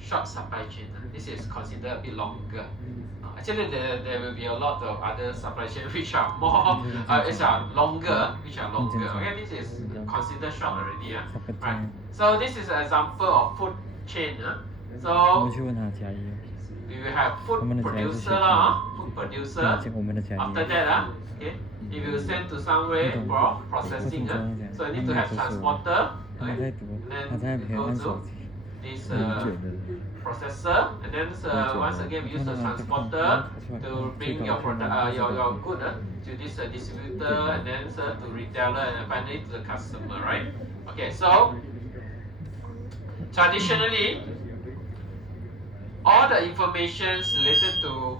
short supply chain. This is considered a bit longer. Actually, there will be a lot of other supply chain which are more, longer, Okay, this is considered short already. Right. So this is an example of food chain. So we will have food producer, After that, okay, it will send to somewhere for processing. So you need to have transporter, right? And then go to this processor, and then once again we use the transporter to bring your product, your good to this distributor, and then to retailer, and finally to the customer, right? Okay, so traditionally, all the information related to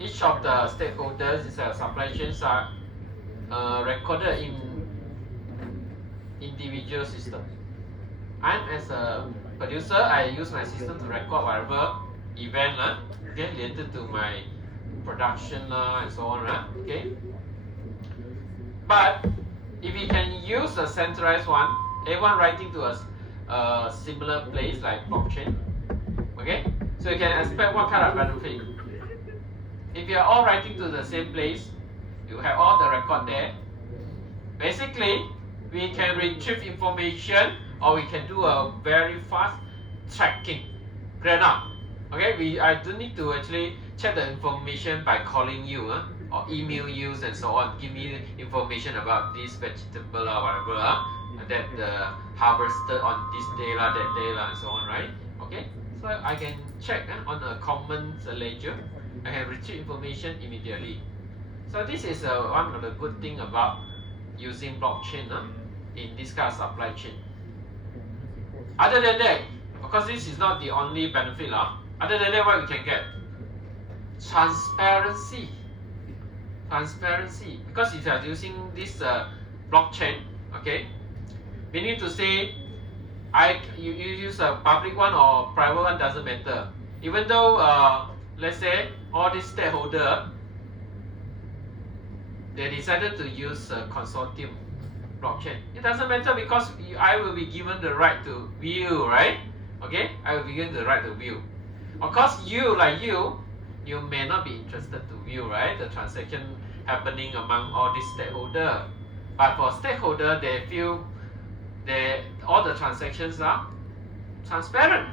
each of the stakeholders is supply chains are recorded in individual system. And as a producer, I use my system to record whatever event okay, related to my production and so on, okay. But if we can use a centralized one, everyone writing to a similar place like blockchain, okay, so you can expect what kind of benefit. If you are all writing to the same place, you have all the record there. Basically, we can retrieve information, or we can do a very fast tracking. Clear now? Okay, I don't need to actually check the information by calling you or email you and so on. Give me information about this vegetable or whatever that harvested on this day that day and so on, right? Okay, so I can check on a common ledger. I can retrieve information immediately. So this is one of the good thing about using blockchain in this kind of supply chain. Other than that, of course this is not the only benefit. Other than that, what we can get? Transparency. Transparency. Because if you are using this blockchain, okay, we need to say you use a public one or private one, doesn't matter. Even though let's say all these stakeholders, they decided to use a consortium blockchain. It doesn't matter because I will be given the right to view, right? Okay, I will be given the right to view. Of course, you may not be interested to view, right? The transaction happening among all these stakeholders. But for stakeholder, they feel all the transactions are transparent.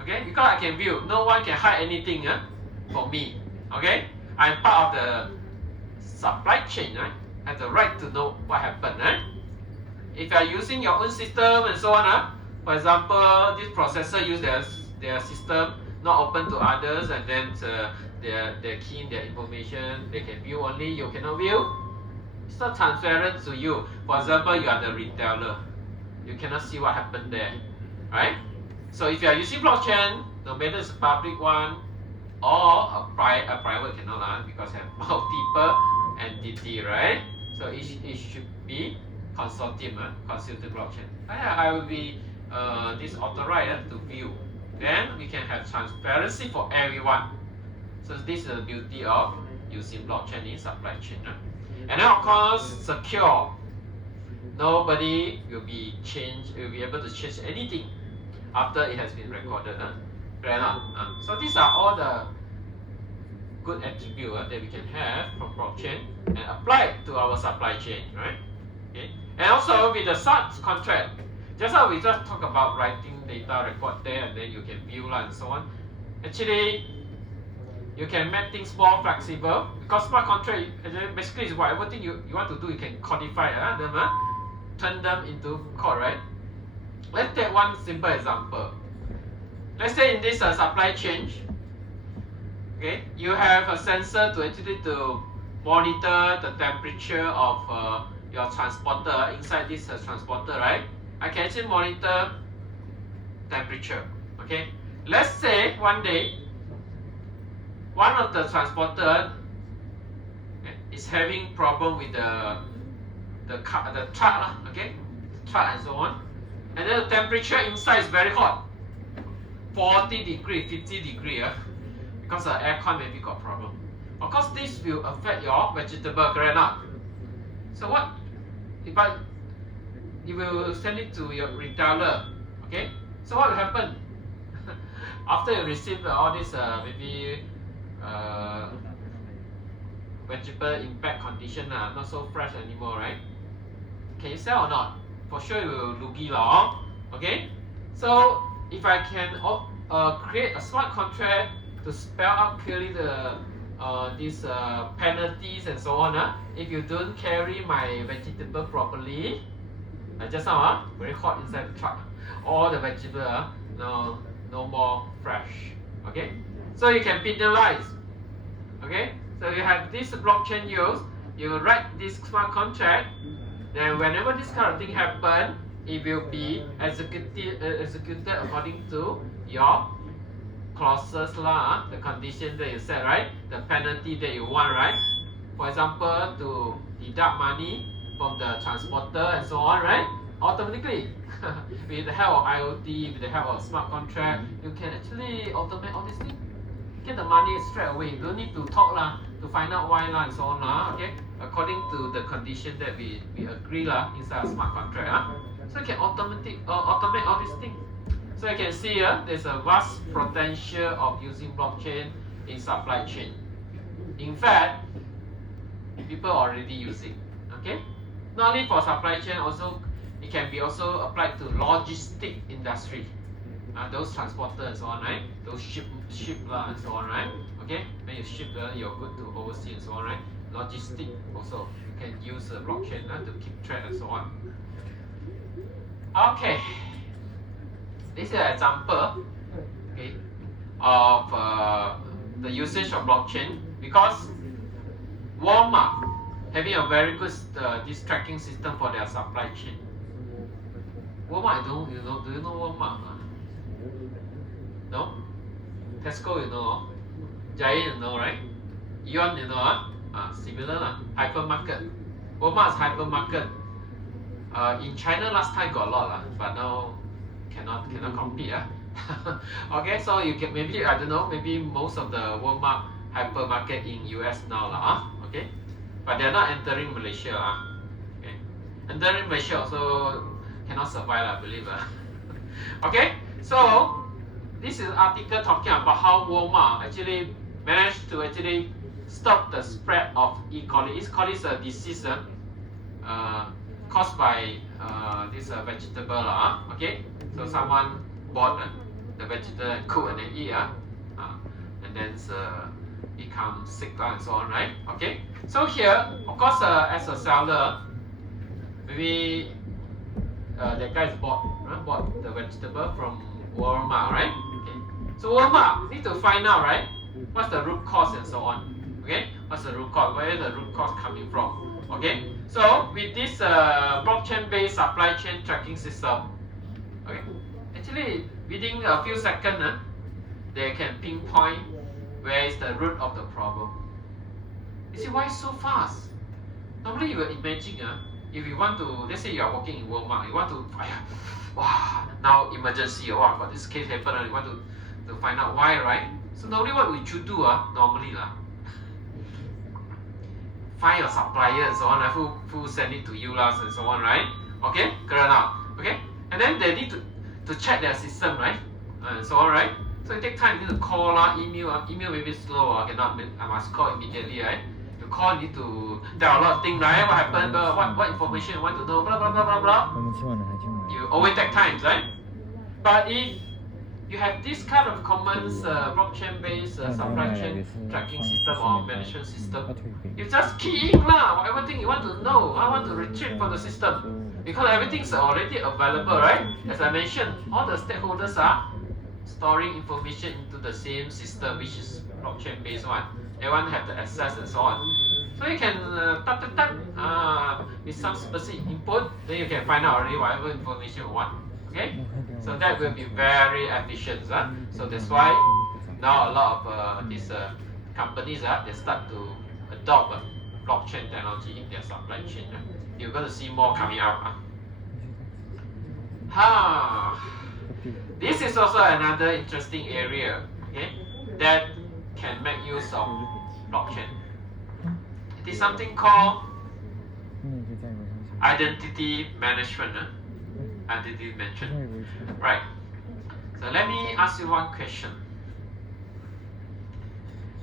Okay, because I can view, no one can hide anything for me. Okay, I'm part of the supply chain. I have the right to know what happened. If you are using your own system and so on, for example, this processor use their system not open to others, and then they key in their information, they can view only, you cannot view. It's not transparent to you. For example, you are the retailer, you cannot see what happened there, right? So if you are using blockchain, no matter it's a public one or a private cannot because have multiple entity, right? So it should be consortium, consultant blockchain. I will be this authorized to view. Then we can have transparency for everyone. So this is the beauty of using blockchain in supply chain. And then of course secure. Nobody will be able to change anything after it has been recorded. So these are all the good attributes that we can have from blockchain and apply it to our supply chain, right? Okay. And also with the smart contract, just how we just talk about writing data record there and then you can view and so on. Actually, you can make things more flexible because smart contract basically is whatever thing you want to do, you can codify them, turn them into code, right? Let's take one simple example. Let's say in this supply chain, okay, you have a sensor to actually to monitor the temperature of your transporter inside this transporter, right? I can actually monitor temperature. Okay, let's say one day one of the transporter is having problem with the truck, okay, truck and so on, and then the temperature inside is very hot, 40 degree, 50 degree, because the aircon maybe got problem. Of course, this will affect your vegetable, correct or not? So what? But you will send it to your retailer, okay? So what will happen after you receive all this maybe vegetable impact condition, not so fresh anymore, right? Can you sell or not? For sure you will looky long, okay? So if I can create a smart contract to spell out clearly the these penalties and so on, if you don't carry my vegetable properly, just now very hot inside the truck, all the vegetable no more fresh, okay? So you can penalize, okay? So you have this blockchain use, you write this smart contract, then whenever this kind of thing happen, it will be executed according to your clauses the condition that you set, right? The penalty that you want, right? For example, to deduct money from the transporter and so on, right? Automatically, with the help of IoT, with the help of smart contract, you can actually automate all these things. Get the money straight away. You don't need to talk to find out why and so on, okay? According to the condition that we agree inside a smart contract. So you can automate all these things. So you can see there's a vast potential of using blockchain in supply chain. In fact, people are already using. Okay, not only for supply chain, also it can be also applied to logistic industry. Those transporters and so on, right? Those ship and so on, right? Okay, when you ship your good to overseas and so on, right? Logistic also you can use blockchain to keep track and so on. Okay. This is an example, okay, of the usage of blockchain because Walmart having a very good this tracking system for their supply chain. Walmart, do you know Walmart? No? Tesco, you know? Giant, you know, right? Eon, you know? Similar hypermarket. Walmart's hypermarket. In China last time got a lot but now cannot compete. Okay, so you can maybe I don't know, maybe most of the Walmart hypermarket in US now okay, but they're not entering Malaysia. Okay, entering Malaysia also cannot survive, I believe. Okay, so this is an article talking about how Walmart actually managed to actually stop the spread of E. coli. E. coli is a disease caused by this vegetable. Okay, so someone bought the vegetable and cook and then eat, and then become sick and so on, right? Okay, so here, of course, as a seller, maybe that guy bought the vegetable from Walmart, right? Okay, so Walmart need to find out, right, what's the root cause and so on. Okay, what's the root cause? Where is the root cause coming from? Okay, so with this blockchain-based supply chain tracking system, okay, actually within a few seconds, they can pinpoint where is the root of the problem. You see why it's so fast? Normally you will imagine if you want to, let's say you are working in Walmart, you want to, wow, now emergency, wow, got this case happen, and you want to find out why, right? So normally what would you do, normally find your supplier and so on, who send it to you and so on, right? Okay, correct now, okay? And then they need to check their system, right? And so on, right? So it takes time, you need to call, email maybe slow, cannot, I must call immediately, right? You call, need to tell a lot of things, right? What happened, what information you want to know, blah, blah, blah, blah, blah. 我们吃完了还进来。 You always take time, right? But if you have this kind of common blockchain-based supply chain tracking system or management system, you just key in whatever thing you want to know, I want to retrieve from the system. Because everything's already available, right? As I mentioned, all the stakeholders are storing information into the same system, which is blockchain-based one. Everyone have the access and so on. So you can with some specific input, then you can find out already whatever information you want. Okay? So that will be very efficient. So that's why now a lot of these companies they start to adopt blockchain technology in their supply chain. You're going to see more coming up. This is also another interesting area, okay, that can make use of blockchain. It is something called identity management. Identity management. Right. So let me ask you one question.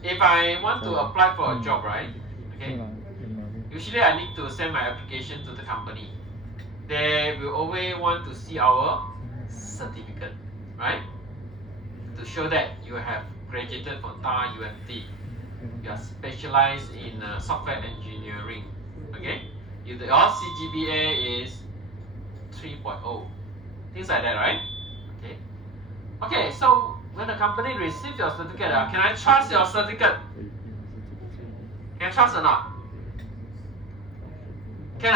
If I want to apply for a job, right? Okay. Usually I need to send my application to the company. They will always want to see our certificate, right? To show that you have graduated from TAR UMT. You are specialized in software engineering. Okay? Your CGPA is 3.0. Things like that, right? Okay. Okay, so when the company receives your certificate, can I trust your certificate? Can I trust or not? Can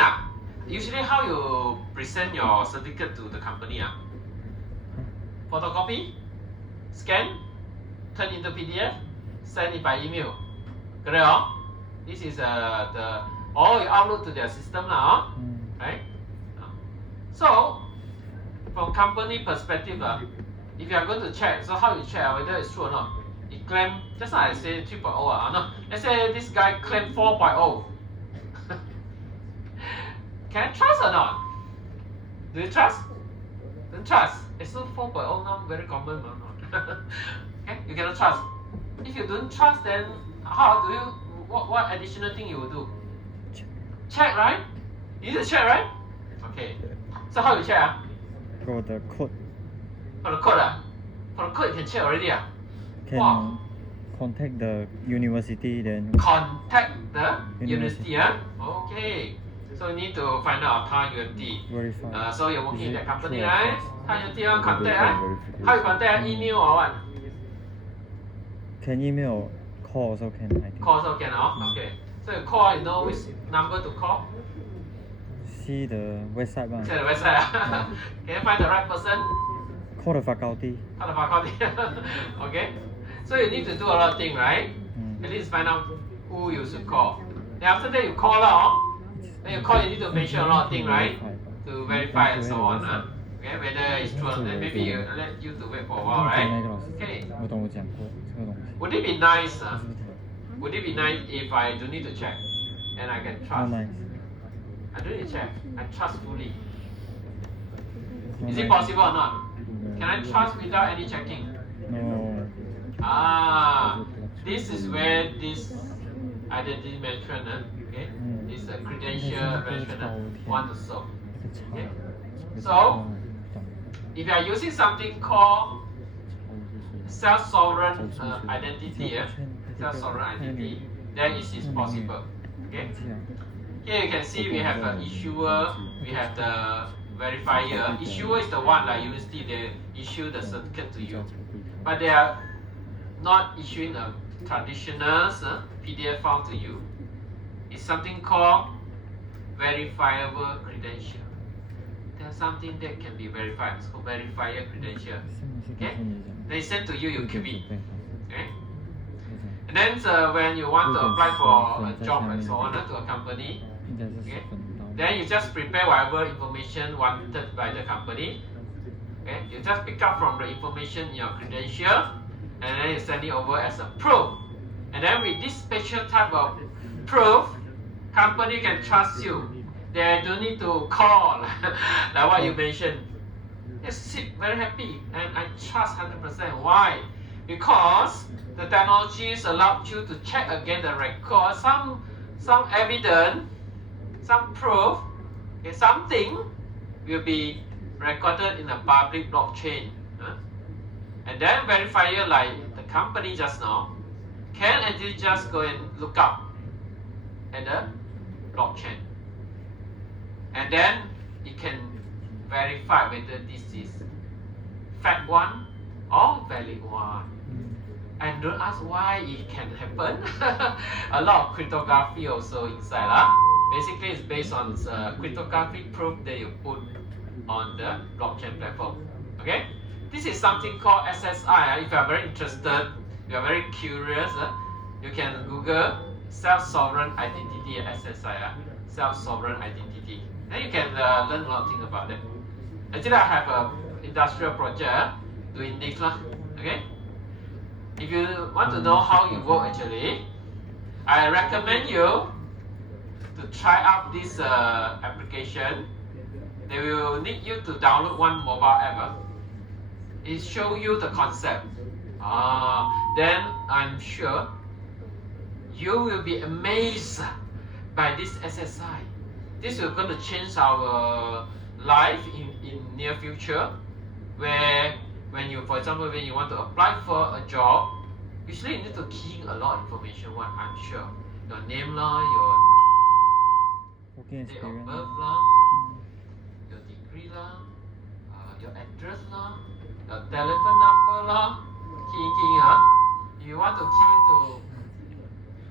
Usually how you present your certificate to the company? Photocopy, scan, turn into PDF, send it by email. Correct? This is you upload to their system now, right? So from company perspective, if you are going to check, so how you check whether it's true or not? You claim, just like I say 3.0, no, let's say this guy claimed 4.0. Can I trust or not? Do you trust? Don't trust. It's not 4.0 now, very common. Okay, you cannot trust. If you don't trust, then how do you? What additional thing you will do? Check, right? You need to check, right? Okay. So how you check? Got the code. For the code, for the code you can check already. Can contact the university then. Contact the university, Okay. So you need to find out TAR UMT. Verify. So you're working in that company, right? TAR UMT contact, How you contact? Email or what? Can email, call also can, I think. Call also can, okay. So you call, you know which number to call? See the website. See the website. Can you find the right person? Call the faculty. Call the faculty. Okay. So you need to do a lot of things, right? At least find out who you should call. Then after that you call out. Then you call, you need to mention a lot of things, right? To verify and so on. Okay, whether it's true or not. Then maybe you let you to wait for a while, right? Okay. 我懂我讲过这个东西。 Would it be nice? Would it be nice if I don't need to check and I can trust? Not nice. I don't need to check. I trust fully. Is it possible or not? Can I trust without any checking? No. This is where this identity management, okay, this credential management want to solve. Okay? So, if you are using something called self-sovereign identity, self-sovereign identity, then it is possible. Okay? Here you can see we have the issuer, we have the verifier. Issuer is the one like university, they issue the certificate to you. But they are not issuing a traditional PDF file to you. It's something called verifiable credential. There's something that can be verified. It's called verifier credential. Okay? They send to you, you keep it. Okay? And then when you want to apply for a job and so on to a company, okay, Then you just prepare whatever information wanted by the company. Okay, you just pick up from the information in your credential, and then you send it over as a proof. And then with this special type of proof, company can trust you. They don't need to call, like what you mentioned. They sit very happy, and I trust 100%. Why? Because the technologies allowed you to check again the record, some evidence, some proof, okay, something will be recorded in a public blockchain. And then verifier, like the company just now, can actually just go and look up at the blockchain. And then it can verify whether this is fact one or valid one. And don't ask why it can happen. A lot of cryptography also inside. Basically, it's based on cryptographic proof that you put on the blockchain platform. Okay? This is something called SSI. If you are very interested, you are very curious, you can Google self-sovereign identity SSI. Self-sovereign identity. Then you can learn a lot of things about that. Actually, I have an industrial project doing this. Okay? If you want to know how it works actually, I recommend you to try out this application. They will need you to download one mobile app. It shows you the concept. Then I'm sure you will be amazed by this SSI. This is going to change our life in near future, where when you, for example, when you want to apply for a job, usually you need to key in a lot of information. What I'm sure, your name your working date of experience. birth your degree your address your telephone number key. You want to key into.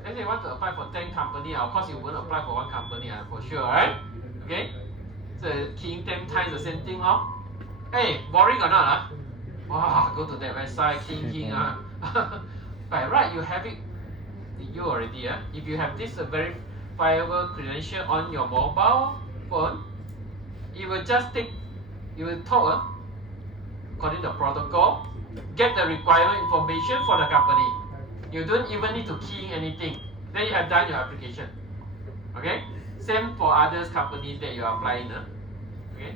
Let's say you want to apply for 10 company, of course you won't apply for one company for sure, right? Okay? So keying 10 times the same thing, Hey, boring or not? Wow, go to that website, keying. By right, you have it you already. If you have this verifiable credential on your mobile phone, it will just take, you will talk according to protocol, get the required information for the company. You don't even need to key in anything. Then you have done your application. Okay? Same for others companies that you are applying. Okay?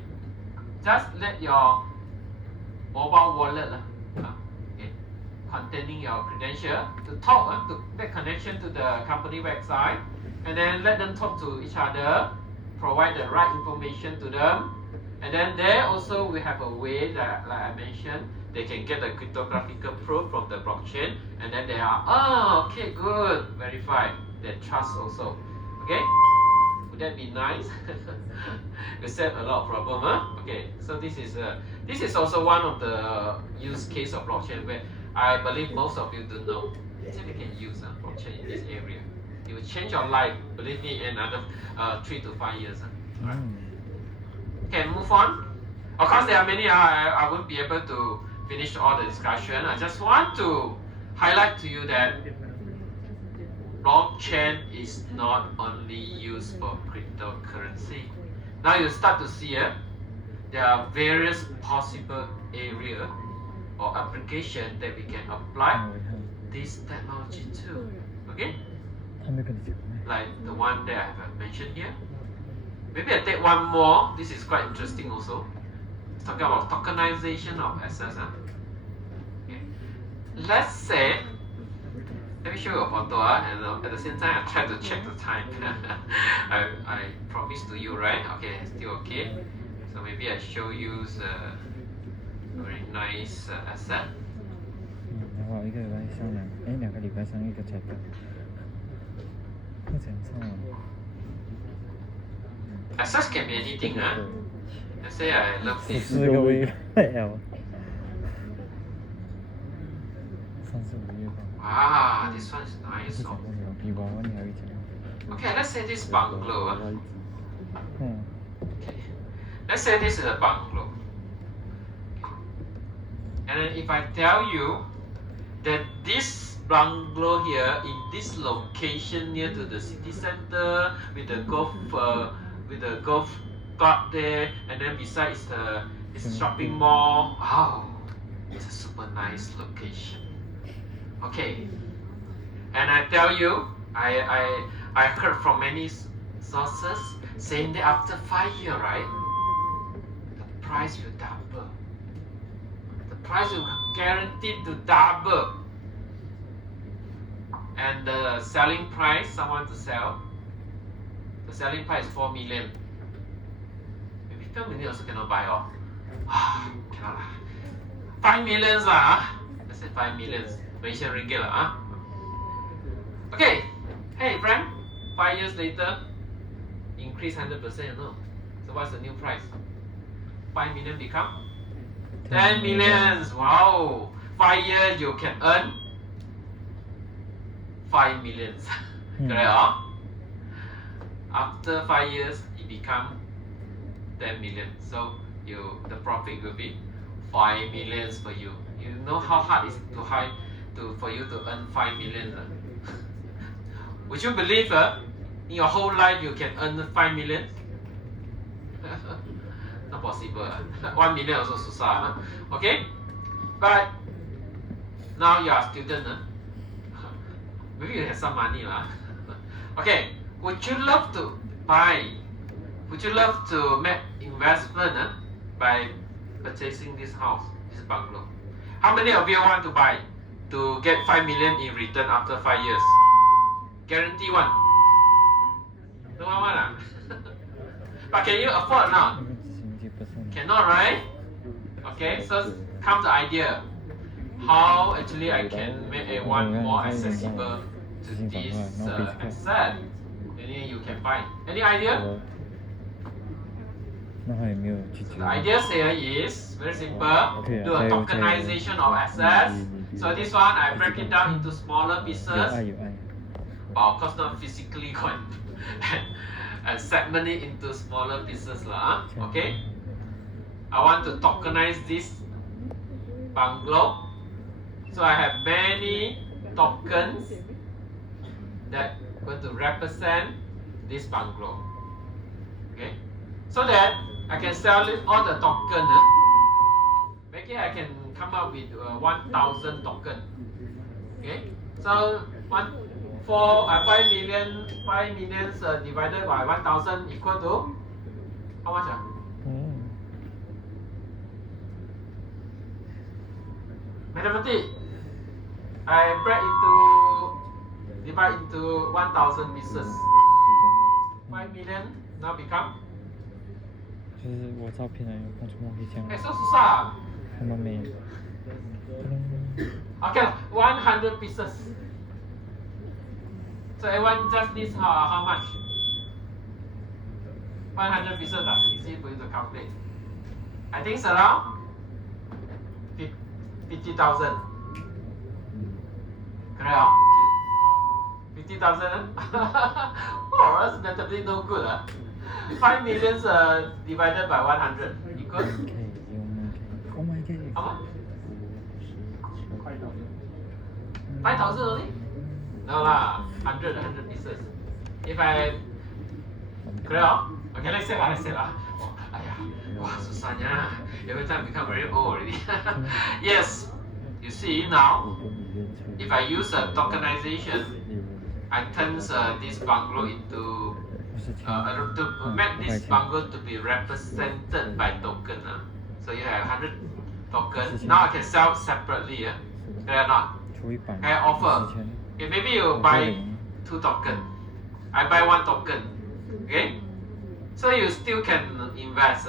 Just let your mobile wallet containing your credential to talk, to make connection to the company website, and then let them talk to each other, provide the right information to them, and then there also we have a way that, like I mentioned, they can get the cryptographical proof from the blockchain, and then they are, okay, good, verified. They trust also. Okay? Would that be nice? We save a lot of problem, Okay, so this is also one of the use case of blockchain where I believe most of you don't know. Actually, they can use blockchain in this area. It will change your life, believe me, in another 3 to 5 years. Right. Okay, move on. Of course, there are many. I won't be able to finish all the discussion. I just want to highlight to you that blockchain is not only used for cryptocurrency. Now you start to see there are various possible areas or application that we can apply this technology to. Okay? Like the one that I have mentioned here. Maybe I take one more. This is quite interesting also. It's talking about tokenization of assets. Okay. Let's say, let me show you a photo, and at the same time I try to check the time. I promised to you, right? Okay, still okay. So maybe I show you the very nice asset. 然后一个礼拜上2个礼拜上一个才干，课程上。 Assets can be anything, Let's say I love this. 14个微 L，35月份。 Ah, this one is nice. 讲过没有？比娃娃你还会讲。 Okay, let's say this bungalow. 嗯。 Okay. Let's say this is a bungalow. And then if I tell you that this bungalow here in this location near to the city center with the golf with the golf club there, and then beside is the shopping mall. Wow, it's a super nice location. Okay, and I tell you, I heard from many sources saying that after 5 years, right, the price will double. The price will guaranteed to double. And the selling price, someone to sell, the selling price is 4 million. Maybe 5 million also cannot buy off. Cannot lah. 5 millions lah. Let's say 5 millions Malaysian ringgit lah. Okay, hey friend, 5 years later, increase 100%, no? So what's the new price? 5 million become 10 millions. Wow, 5 years you can earn 5 millions. Correct? After 5 years, it become 10 million. So the profit will be 5 millions for you. You know how hard it is for you to earn 5 million. Would you believe in your whole life you can earn 5 million? Not possible. 1 million also susah. Okay? But now you are a student. Maybe you have some money lah. Okay, would you love to buy? Would you love to make investment by purchasing this house, this bungalow? How many of you want to buy to get 5 million in return after 5 years? Guarantee one. No one want lah. But can you afford or not? Cannot, right? Okay, so come the idea. How actually I can make A1 more accessible to this asset. And then you can buy. Any idea? So the idea here is very simple. Do a tokenization of assets. So this one I break it down into smaller pieces. But of course not physically go and segment it into smaller pieces lah. Okay. I want to tokenize this bungalow. So I have many tokens that going to represent this bungalow. Okay, so that I can sell it all the token. Maybe I can come up with 1,000 token. Okay, so 5 million divided by 1,000 equal to how much? Mathematics. I divide into 1,000 pieces. 5 million now become. 就是我照片来放出去这样。so susah. 看到没？ Okay, 100 pieces. So everyone just needs how much? 100 pieces lah. Easy for you to calculate. I think it's around 50,000. Correct? 50,000? Oh, that's mathematically no good. 5 million divided by 100 equals? Oh my god. How much? 5,000 only? No lah, 100 pieces. If I... Correct? Okay, let's say lah. Wah, susahnya. Every time become very old already. Yes, you see now, if I use a tokenization, I turn this bungalow into to make this bungalow to be represented by token. So you have 100 tokens. Now I can sell separately. Can I not? Can I offer? Okay, maybe you buy 2 tokens. I buy 1 token. Okay? So you still can invest.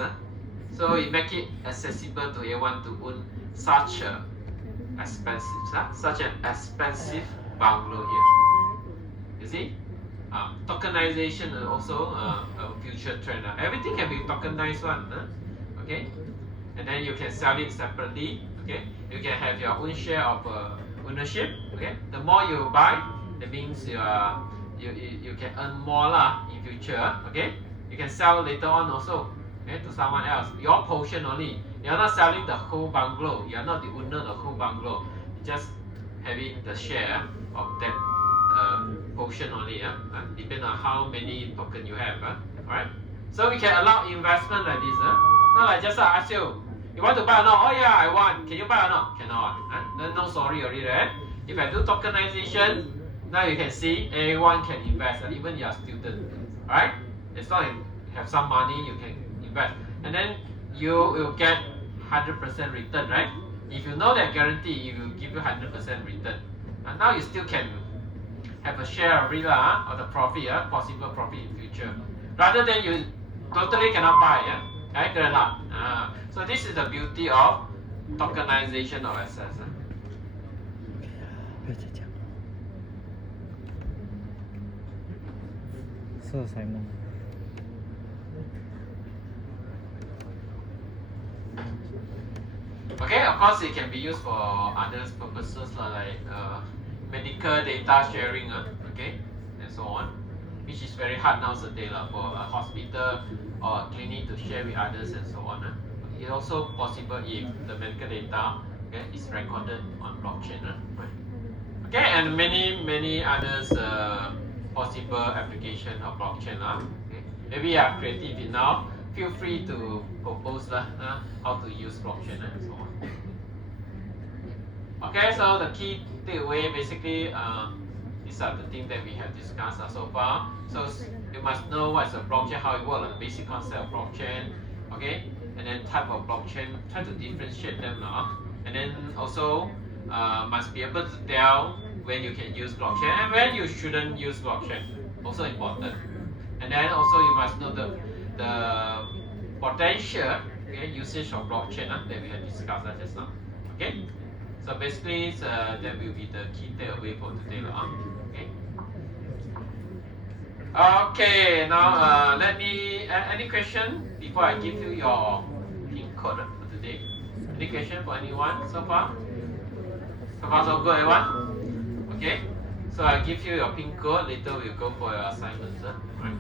So you make it accessible to everyone to own such an expensive bungalow here. You see? Tokenization is also a future trend. Everything can be tokenized one. Okay? And then you can sell it separately. Okay? You can have your own share of ownership. Okay? The more you buy, that means you can earn more in future. Okay? You can sell later on also. Okay, to someone else. Your portion only. You are not selling the whole bungalow. You are not the owner of the whole bungalow. You just having the share of that portion only. Depending on how many token you have. Alright. So we can allow investment like this. Not like just I ask you, you want to buy or not? Oh yeah, I want. Can you buy or not? Cannot. Then no sorry already, right? If I do tokenization, now you can see everyone can invest, even you are student, right? As long as you have some money, you can invest, and then you will get 100% return, right? If you know that guarantee, it will give you 100% return, and now you still can have a share of it of the profit, possible profit in future, rather than you totally cannot buy, right? So this is the beauty of tokenization of assets. 不要再讲了。色彩梦。Okay, of course it can be used for other purposes like medical data sharing, okay, and so on, which is very hard nowadays for a hospital or a clinic to share with others and so on. It's also possible if the medical data is recorded on blockchain. Right? Okay, and many others possible application of blockchain. Okay. Maybe you are creative enough, feel free to propose how to use blockchain and so on. Okay, so the key takeaway basically these are the things that we have discussed so far. So you must know what's a blockchain, how it works, the basic concept of blockchain, okay, and then type of blockchain, try to differentiate them now, and then also must be able to tell when you can use blockchain and when you shouldn't use blockchain, also important. And then also you must know the potential usage of blockchain that we have discussed just now. Okay, so basically that will be the key takeaway for today. Okay. Okay, now let me any question before I give you your pin code for today. Any question for anyone so far? So far so good, everyone. Okay, so I give you your pin code. Later we'll go for your assignments. Right?